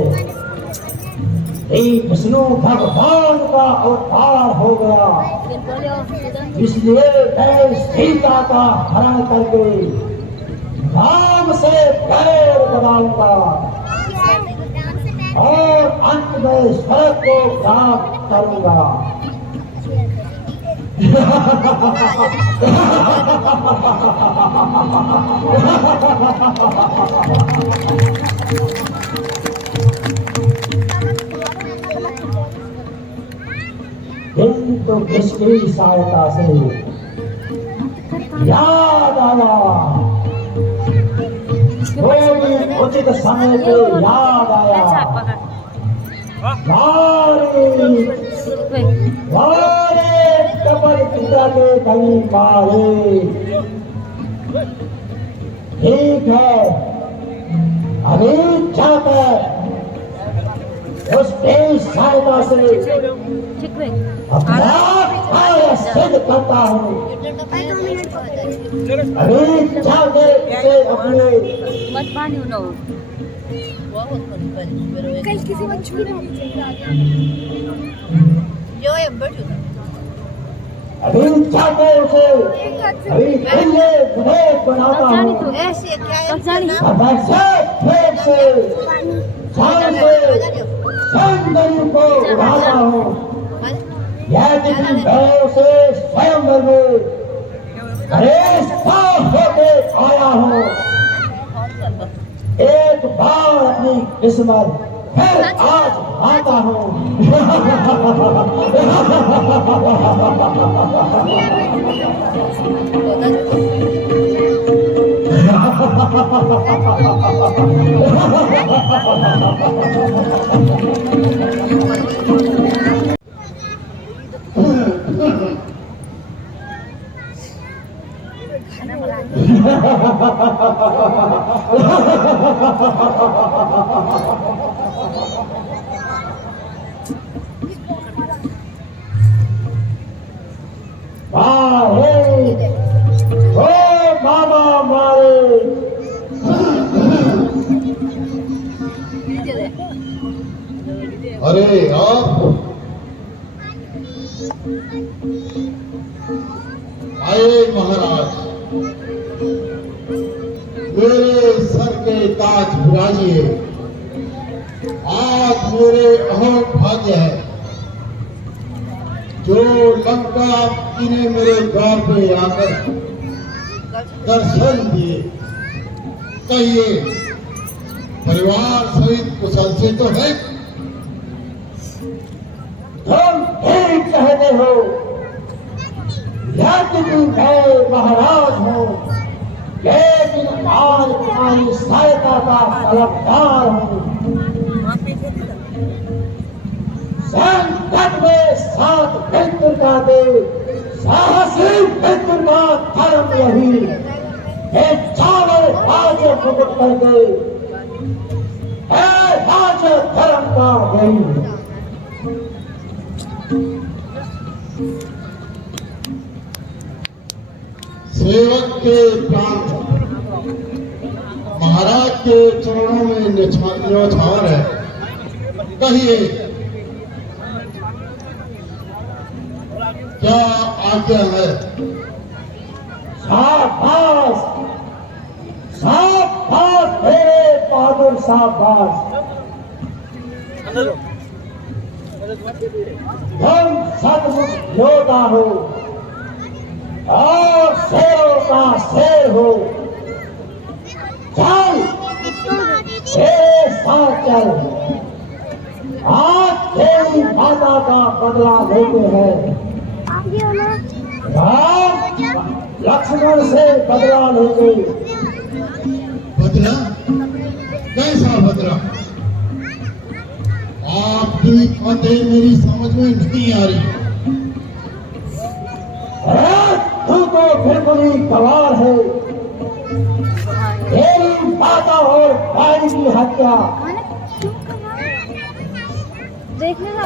कि विष्णु भगवान का अवतार हो गया, इसलिए मैं सीता का हरण करके राम से पैर बनाऊंगा और अंत में स्वर्ग को प्राप्त करूंगा। किंतु किसकी सहायता से याद आया, उचित समय पे याद आया, कपल पिता के कभी मारे। ठीक है, अभी जाकर उसकी सहायता से अपना कार्य सिद्ध करता हूँ। अभी जाके उसे अपने मत पानी हो कल किसी को छूने अभी जाके उसे अभी पहले बुढ़े बनाता हूँ, सौंदर्य को उड़ाता हूँ। यह दिन मैं उसे स्वयंवर में होके आया हूँ, एक बार अपनी किस्मत फिर आज आता हूँ। अरे आप आए महाराज, मेरे सर के ताज बिराजिए। आज मेरे अहम भाग्य है जो लंका जी ने मेरे द्वार पे आकर दर्शन दिए। कहिए परिवार सहित कुशल से तो है? तुम ठीक कहते हो, यद्यपि मैं महाराज हूँ, लेकिन आज तुम्हारी सहायता का तलबदार हूँ। संकट में साहसी मित्र का धर्म यही है, चावल आज मुकुट कर दे है राज धर्म का यही। सेवक के प्राण महाराज के चरणों में न्यौछावर है। कहिए क्या आज्ञा है? शाबाश शाबाश मेरे बहादुर शाबाश। तुम सदमुख योद्धा हो और शेरों का शेर हो। चल तेरे साथ चल, आज तेरी माता का बदला लेते हैं। राम लक्ष्मण से बदला लेंगे। बदला? कैसा बदला? आपकी बातें मेरी समझ में नहीं आ रही। तू तो बिल्कुल ही गवार है। तेरी माता और भाई की हत्या देखने का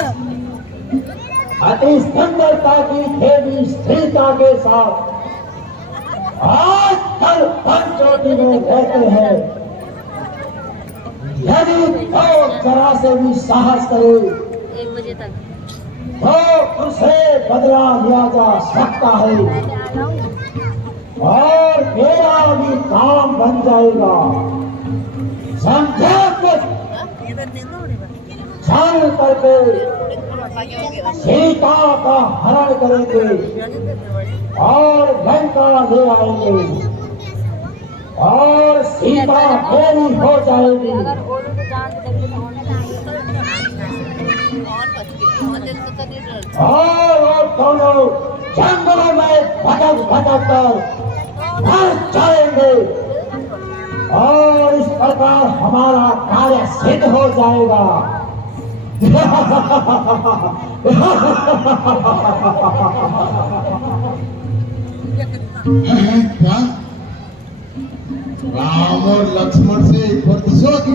अति सुंदरता की देवी सीता के साथ आज कल पंचवटी में रहते हैं। यदि तो जरा से भी साहस करे 1 बजे तक तो उसे बदला लिया जा सकता है और मेरा भी काम बन जाएगा। समझे? चल करके सीता का हरण करेंगे और लंका ले आएंगे और सीता मेरी हो जाएगी। और दोनों जंगलों में भटक भटक कर मर जाएंगे और इस प्रकार हमारा कार्य सिद्ध हो जाएगा। क्या राम और लक्ष्मण से प्रतिशोध?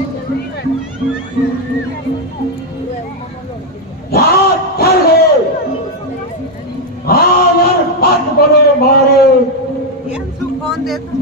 क्या कर गए? और पद बड़े मारे। कौन देता?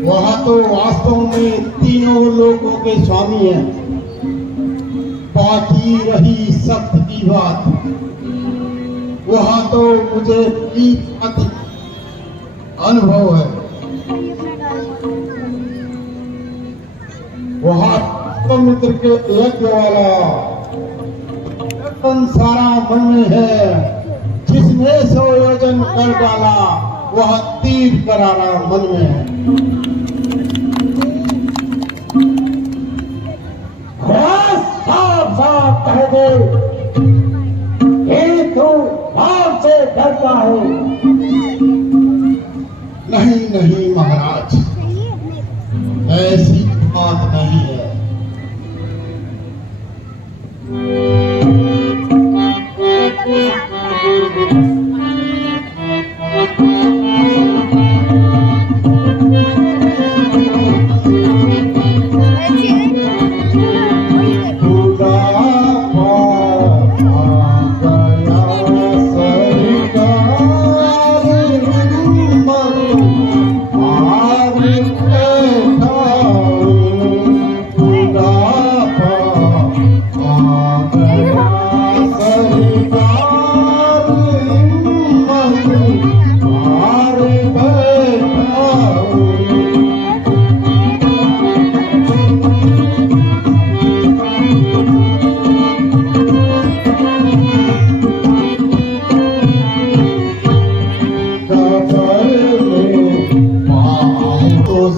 वह तो वास्तव में तीनों लोकों के स्वामी हैं। बाकी रही सख्त की बात, वहां तो मुझे अति अनुभव है। वहां तो मित्र के यज्ञ वाला सारा मन में है, जिसने संयोजन कर डाला वह तीर करारा मन में है। साफ साफ कह दे कि तू बाप से डरता है। नहीं नहीं महाराज, ऐसी बात नहीं है।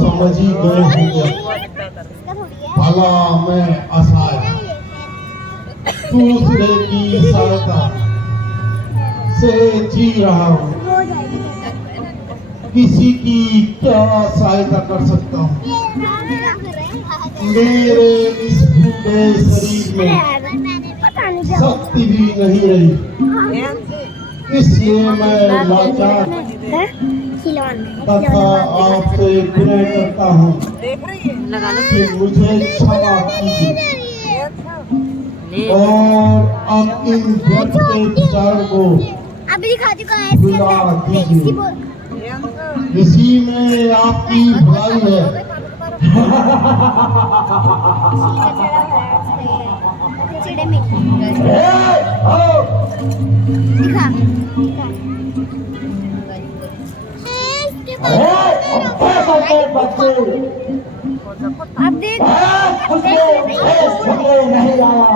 समझ ही गए होंगे, भला मैं असहाय दूसरे की सहायता से जी रहा हूँ, किसी की क्या सहायता कर सकता हूँ। मेरे इस बूढ़े शरीर में शक्ति भी नहीं रही, इसलिए मैं लाचार तथा आपसे विनय करता हूँ कि मुझे क्षमा कीजिए और अब इन व्यर्थ के विचारों को भुला दीजिए। इसी में आपकी भलाई है। बच्चे अब देख नहीं आया,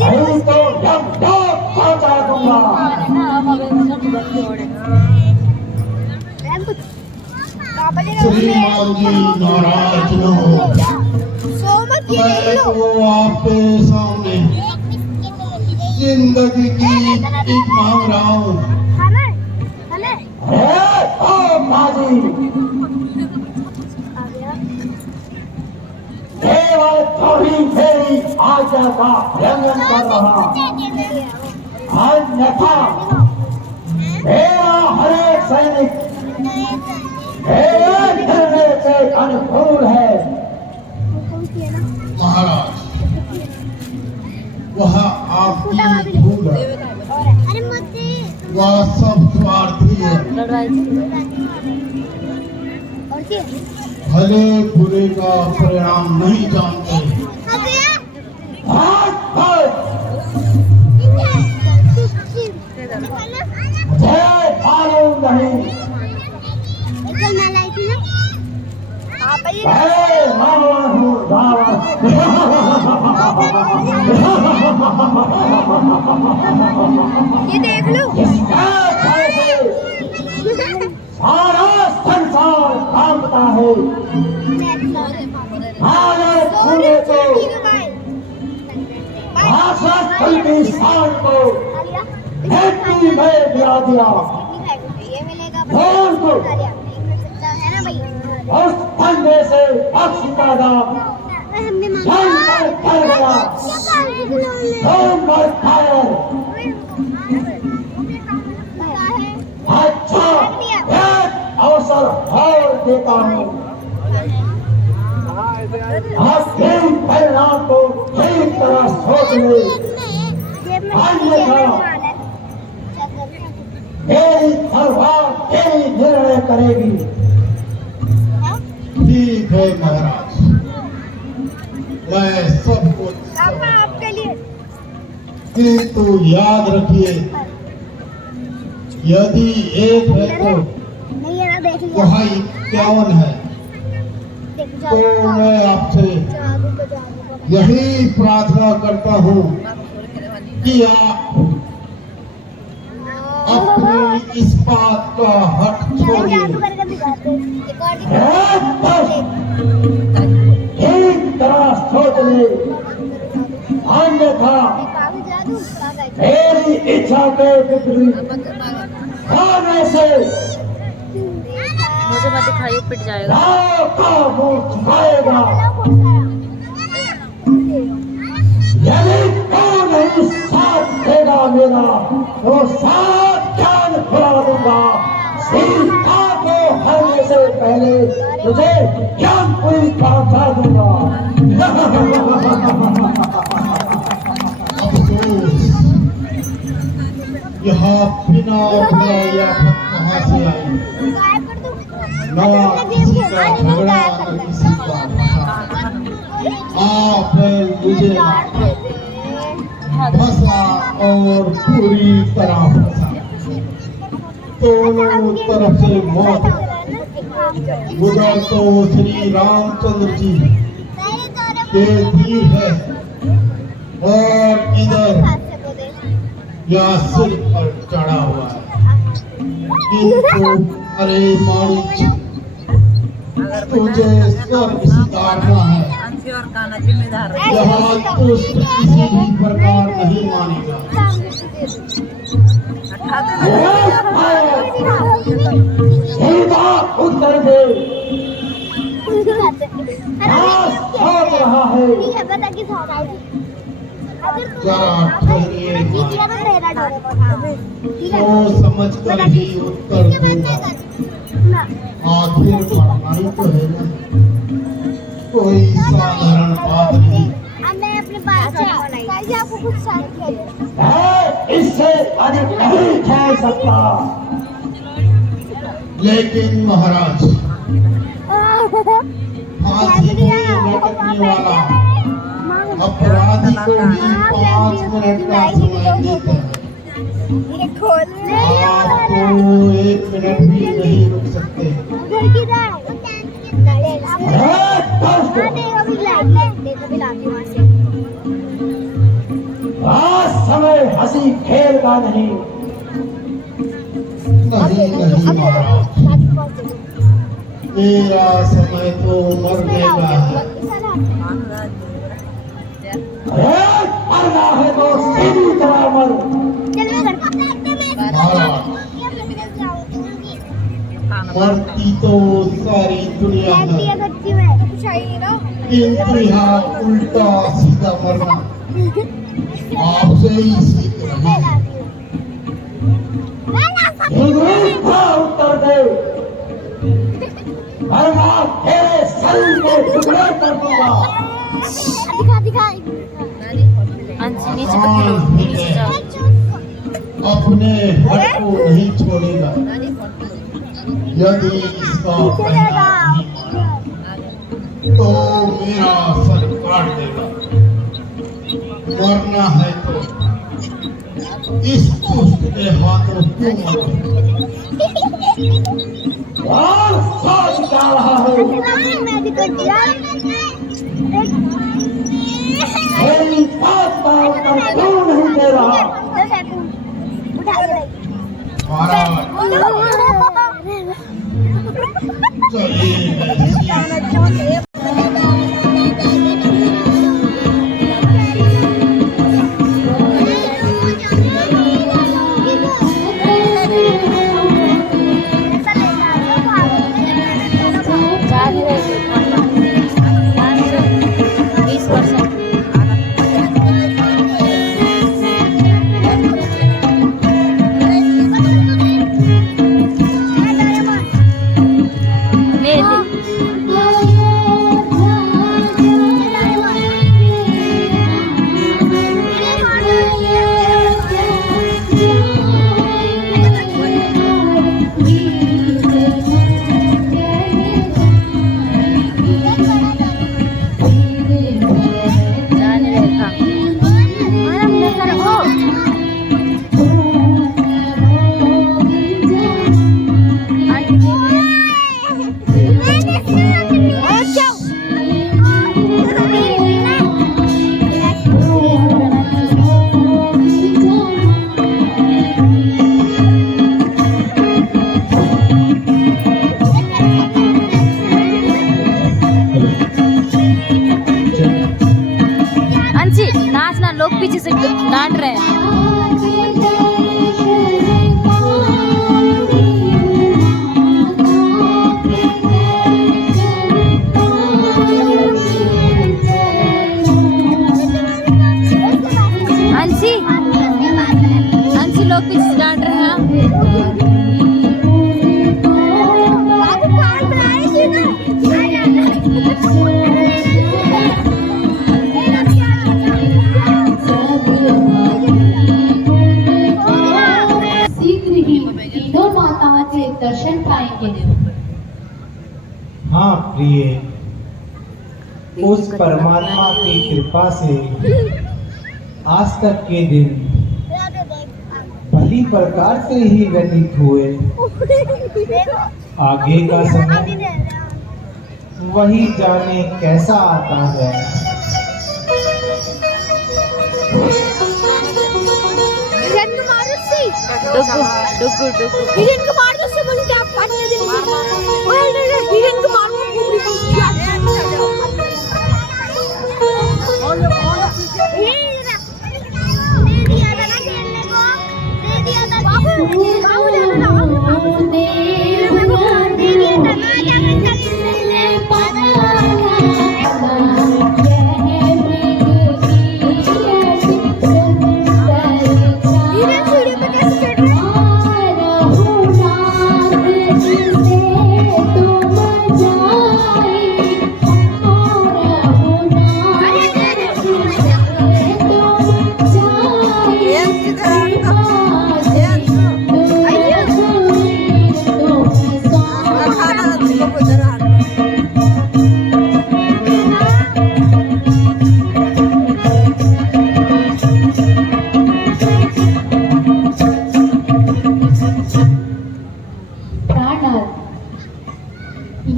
नहीं तो जब पहुंचा दूंगा। श्रीमान जी नाराज न हो, मैं तो आपके सामने जिंदगी की भीख मांग रहा हूँ। केवल थोड़ी मेरी आज्ञा का उल्लंघन कर रहा, अन्यथा मेरा हर एक सैनिक मेरे निर्णय से अनुकूल है। महाराज, वह आपकी भूल है, वह सब स्वार्थी है, भले बुरे का परिणाम नहीं जानते। मुझे मालूम नहीं, रावण हूँ रावण। ये देख लो, सारा संसार कांपता है। भारत पूरे को राक्षस की शान को मिट्टी में गिरा दिया। उस पंजे से पक्षी पैदा कर गया। अच्छा, एक अवसर और देता हूँ, आपके परिणाम को ठीक तरह सोच ले, अन्यथा मेरी तलवार तेरी निर्णय करेगी है महाराज, मैं सब कुछ आपके लिए किंतु याद रखिए, यदि एक है तो नहीं है ना, देख लिया वहाँ 51 है। तो मैं आपसे यही प्रार्थना करता हूँ कि आप अपनी इस बात का हक छोड़िए। ठीक तरह सोच ले, अन्यथा मेरी इच्छा के विपरीत खाने से मुझे मत दिखाइए, पिट जाएगा। का मुंह छुपाएगा। यदि तू नहीं साथ देगा मेरा, तो साथ ज्ञान खुला दूंगा। सीता को हरने से पहले तुझे ज्ञान पूरी पहुंचा दूंगा। अफसोस, यहाँ बिना बुलाए आफत कहाँ से आई? ना किसी का झगड़ा, न किसी का फसाद। आप मुझे फंसा और पूरी तरह फंसा। दोनों तरफ से मौत। उधर तो श्री रामचंद्र जी के तीर है और इधर यह सिर पर चढ़ा हुआ है। किंतु अरे माणिक, तुझे स्वर्ग सिधारना है। यहाँ दुष्ट किसी भी प्रकार नहीं मानेगा। सीधा उत्तर दे। सोच रहा है। जरा ठहरिए, सोच समझ कर ही उत्तर दूंगा। आखिर मरना ही तो है ना, कोई साधारण बात नहीं। मैं अपने बात से आपको कुछ साथ इससे अधिक नहीं खेल सकता। लेकिन महाराज, फांसी में लटकने वाला अपराधी को भी 5 मिनट का समय देता है। आप तो 1 मिनट भी नहीं रुक सकते। समय हंसी खेल का नहीं। नहीं नहीं महाराज, मेरा समय तो मरने का है। मरना है तो सीधी तरह मर। मरती तो सारी दुनिया है, किंतु यहाँ उल्टा सीधा मरना आपसे ही सीख रहे हैं। उत्तर दे, वरना तेरे शरीर के टुकड़े कर दूंगा। अपने हक को नहीं छोड़ेगा। यदि इसका पहला नहीं माना तो मेरा सर काट देगा। मरना है तो इस दुष्ट के हाथों क्यों मरो? और सोच क्या रहा है? मेरी बात का उत्तर क्यों नहीं दे रहा? महाराज, चलिए रहे हैं। अंशी लोग कुछ डांट रहे हैं। शीघ्र ही तीनों माताओं के दर्शन पाएंगे। हाँ प्रिय, उस परमात्मा की कृपा से आज तक के दिन भली प्रकार से ही व्यतीत हुए। आगे का समय वही जाने कैसा आता है। डुगु डुगु हिरन को मार दो से बोल के आप पानी दे दीजिए। ओए हिरन को मारो घूमड़ी को क्या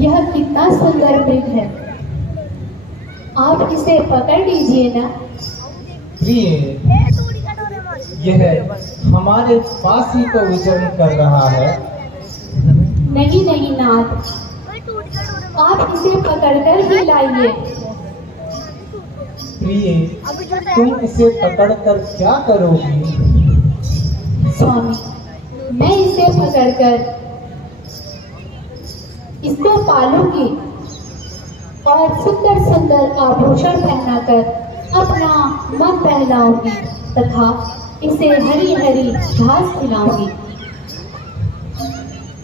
यह कितना सुंदर मृग है, आप इसे पकड़ लीजिए ना। प्रिय, यह हमारे पास ही तो विचरण कर रहा है। नहीं नहीं नाथ, आप इसे पकड़कर ही लाइए। प्रिय, तुम इसे पकड़कर क्या करोगी? स्वामी, मैं इसे पकड़कर इसको पालूंगी और सुंदर सुंदर आभूषण पहनाकर अपना मन बहलाऊंगी तथा इसे हरी हरी घास खिलाऊंगी।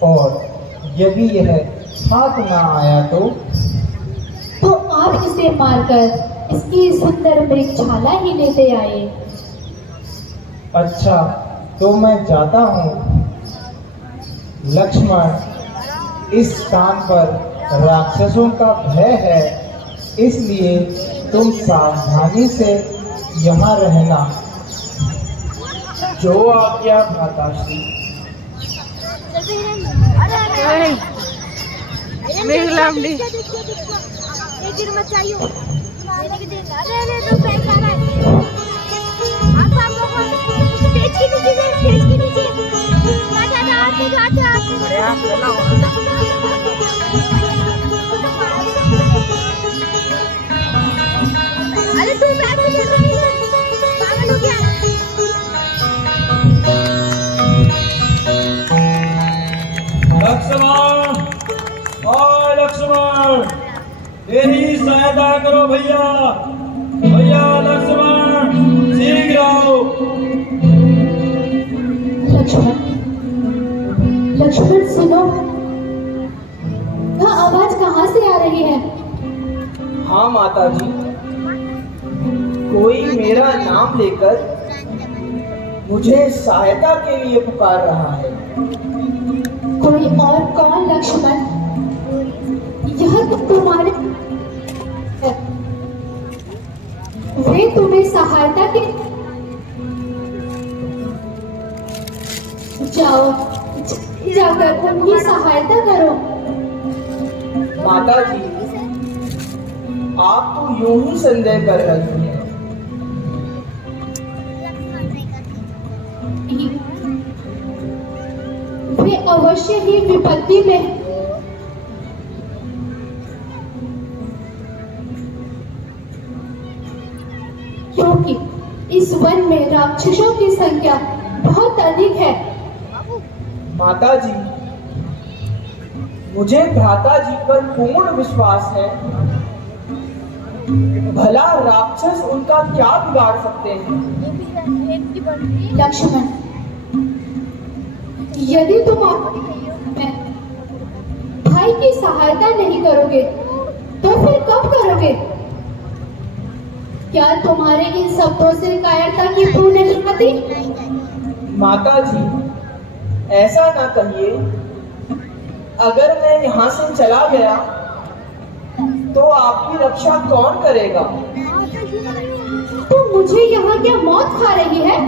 और यदि यह हाथ ना आया तो आप इसे मारकर इसकी सुंदर मृगशाला ही लेते आए। अच्छा, तो मैं जाता हूँ। लक्ष्मण, इस स्थान पर राक्षसों का भय है, इसलिए तुम सावधानी से यहाँ रहना। जो आज्ञा माताश्री। अरे तू बैग में चल रही है, पागल हो गया। लक्ष्मण, और लक्ष्मण, मेरी सहायता करो भैया। भैया लक्ष्मण, शीघ्र आओ। लक्ष्मण, लक्ष्मण सुनो, यह आवाज कहाँ से आ रही है? हाँ माता जी, कोई मेरा नाम लेकर मुझे सहायता के लिए पुकार रहा है। कोई और कौन लक्ष्मण? यह तो तुम्हारे वे तुम्हें सहायता के जाओ, जाकर उनकी सहायता करो। माता जी, आप तो यूं ही संदेह कर रही हैं। वे अवश्य ही विपत्ति में हैं। क्योंकि इस वन में राक्षसों की संख्या बहुत अधिक है। माता जी, मुझे भ्राता जी पर पूर्ण विश्वास है। भला राक्षस उनका क्या बिगाड़ सकते हैं? लक्ष्मण, यदि तुम अपने भाई की सहायता नहीं करोगे तो फिर कब करोगे? क्या तुम्हारे इन शब्दों से कायरता की भूल नहीं आती? माता जी, ऐसा ना कहिए। अगर मैं यहाँ से चला गया तो आपकी रक्षा कौन करेगा? तो मुझे यहाँ क्या मौत खा रही है?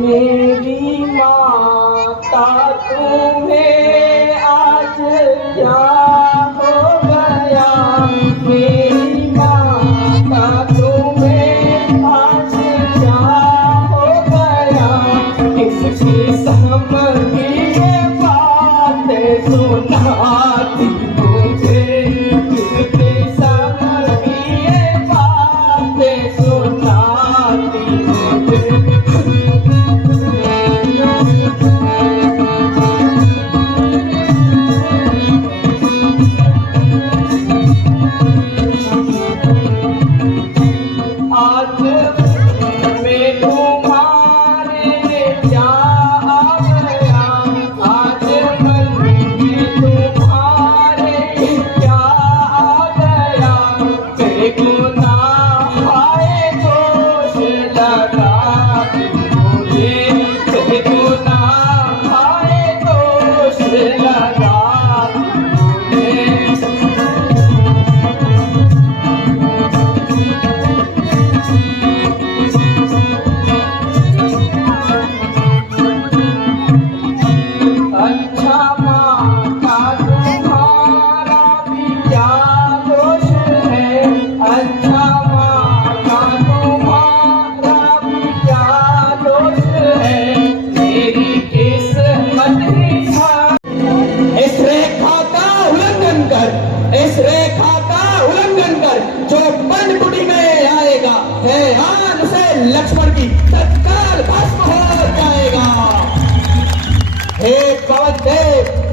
मेरी माता तुम्हें आज क्या हो गया? मेरी माता तुम्हें आज क्या हो गया? किसकी समझी ये बातें सुनाती मुझे? किसकी समझी ये बातें सुनाती मुझे? आज मैं तुम्हारे क्या आ गया? आज मन में तुम्हारे क्या आ गया? बेगुनाह हाय दोष लगाती मुझे, बेगुनाह हाय दोष लगाती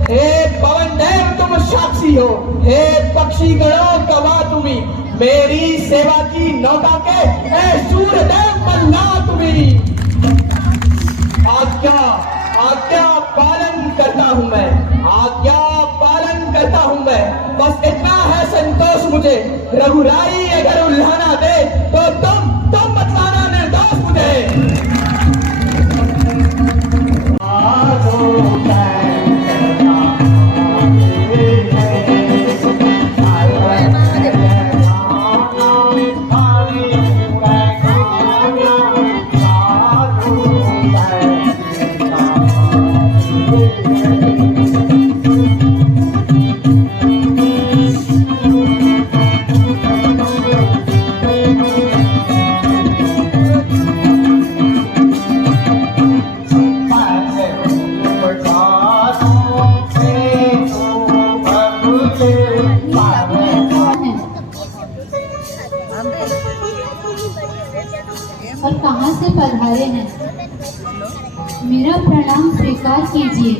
हे पवन देव तुम साक्षी हो, हे पक्षी गणों गवाह तुम्ही, मेरी सेवा की नौका के हे सूर्य देव मल्ला तुम्ही। आज्ञा पालन करता हूँ मैं, आज्ञा पालन करता हूँ मैं, बस इतना है संतोष मुझे। रघुराई अगर उल्लाना दे तो तुम बतलाना निर्दोष मुझे। और कहाँ से पधारे हैं, मेरा प्रणाम स्वीकार कीजिए।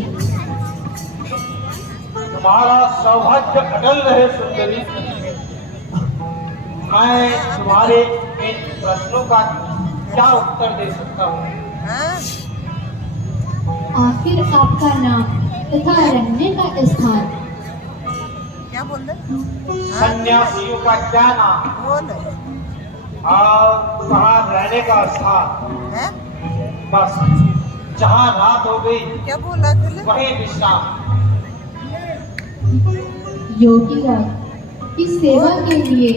तुम्हारा सौभाग्य अटल रहे सुंदरी। मैं तुम्हारे इन प्रश्नों का क्या उत्तर दे सकता हूँ? आखिर आपका नाम तथा रहने का स्थान? क्या बोल रहे? सन्यासियों का क्या नाम और कहाँ रहने का स्थान? हैं? बस जहाँ रात हो गई क्या बोला वहीं विश्राम। योगी राज की सेवा के लिए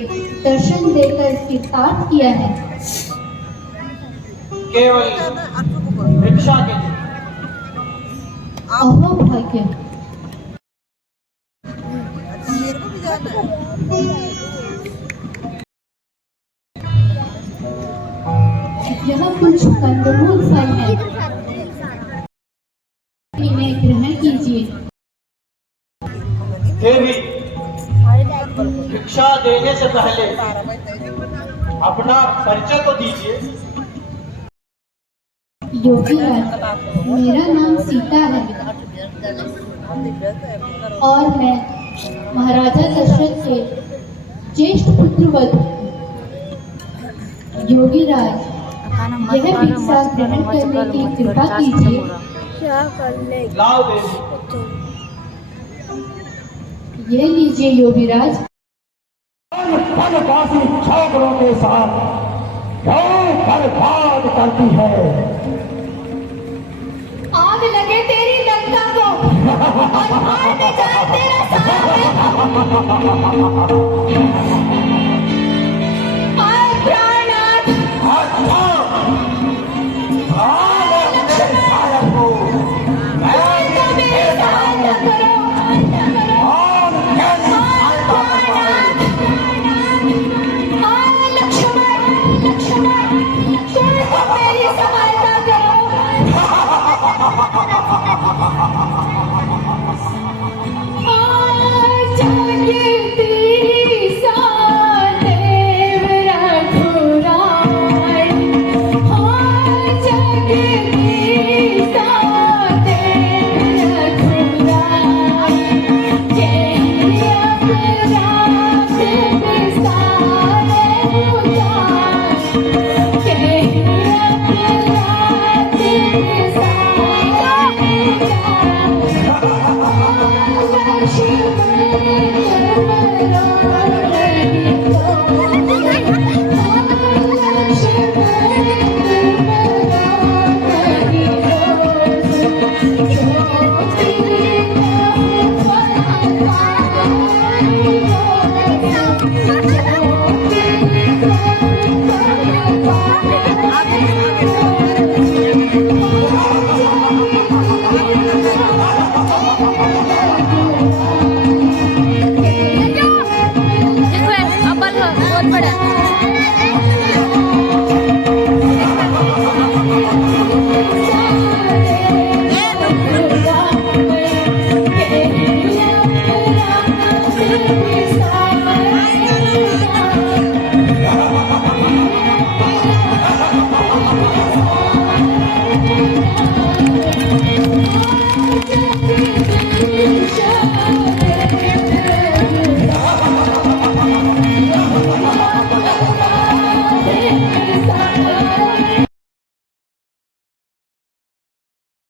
दर्शन देकर कृतार्थ किया है। केवल भिक्षा के लिए। अहो भाग्य, मेरे को भी जाना है। यह कुछ कंदमूल फल है, इन्हें ग्रहण कीजिए। देवी, भिक्षा देने से पहले अपना परिचय तो दीजिए। योगी राज, मेरा नाम सीता है और मैं महाराजा दशरथ के ज्येष्ठ पुत्र वधू। योगी राज, यह भिक्षा ग्रहण करने की कृपा कीजिए। लाओ देवी। ये लीजिए योगी राज। फलवासी छात्रों के साथ बर्बाद करती है। आग लगे तेरी लंका को और भाड़ में जाए तेरा साथ।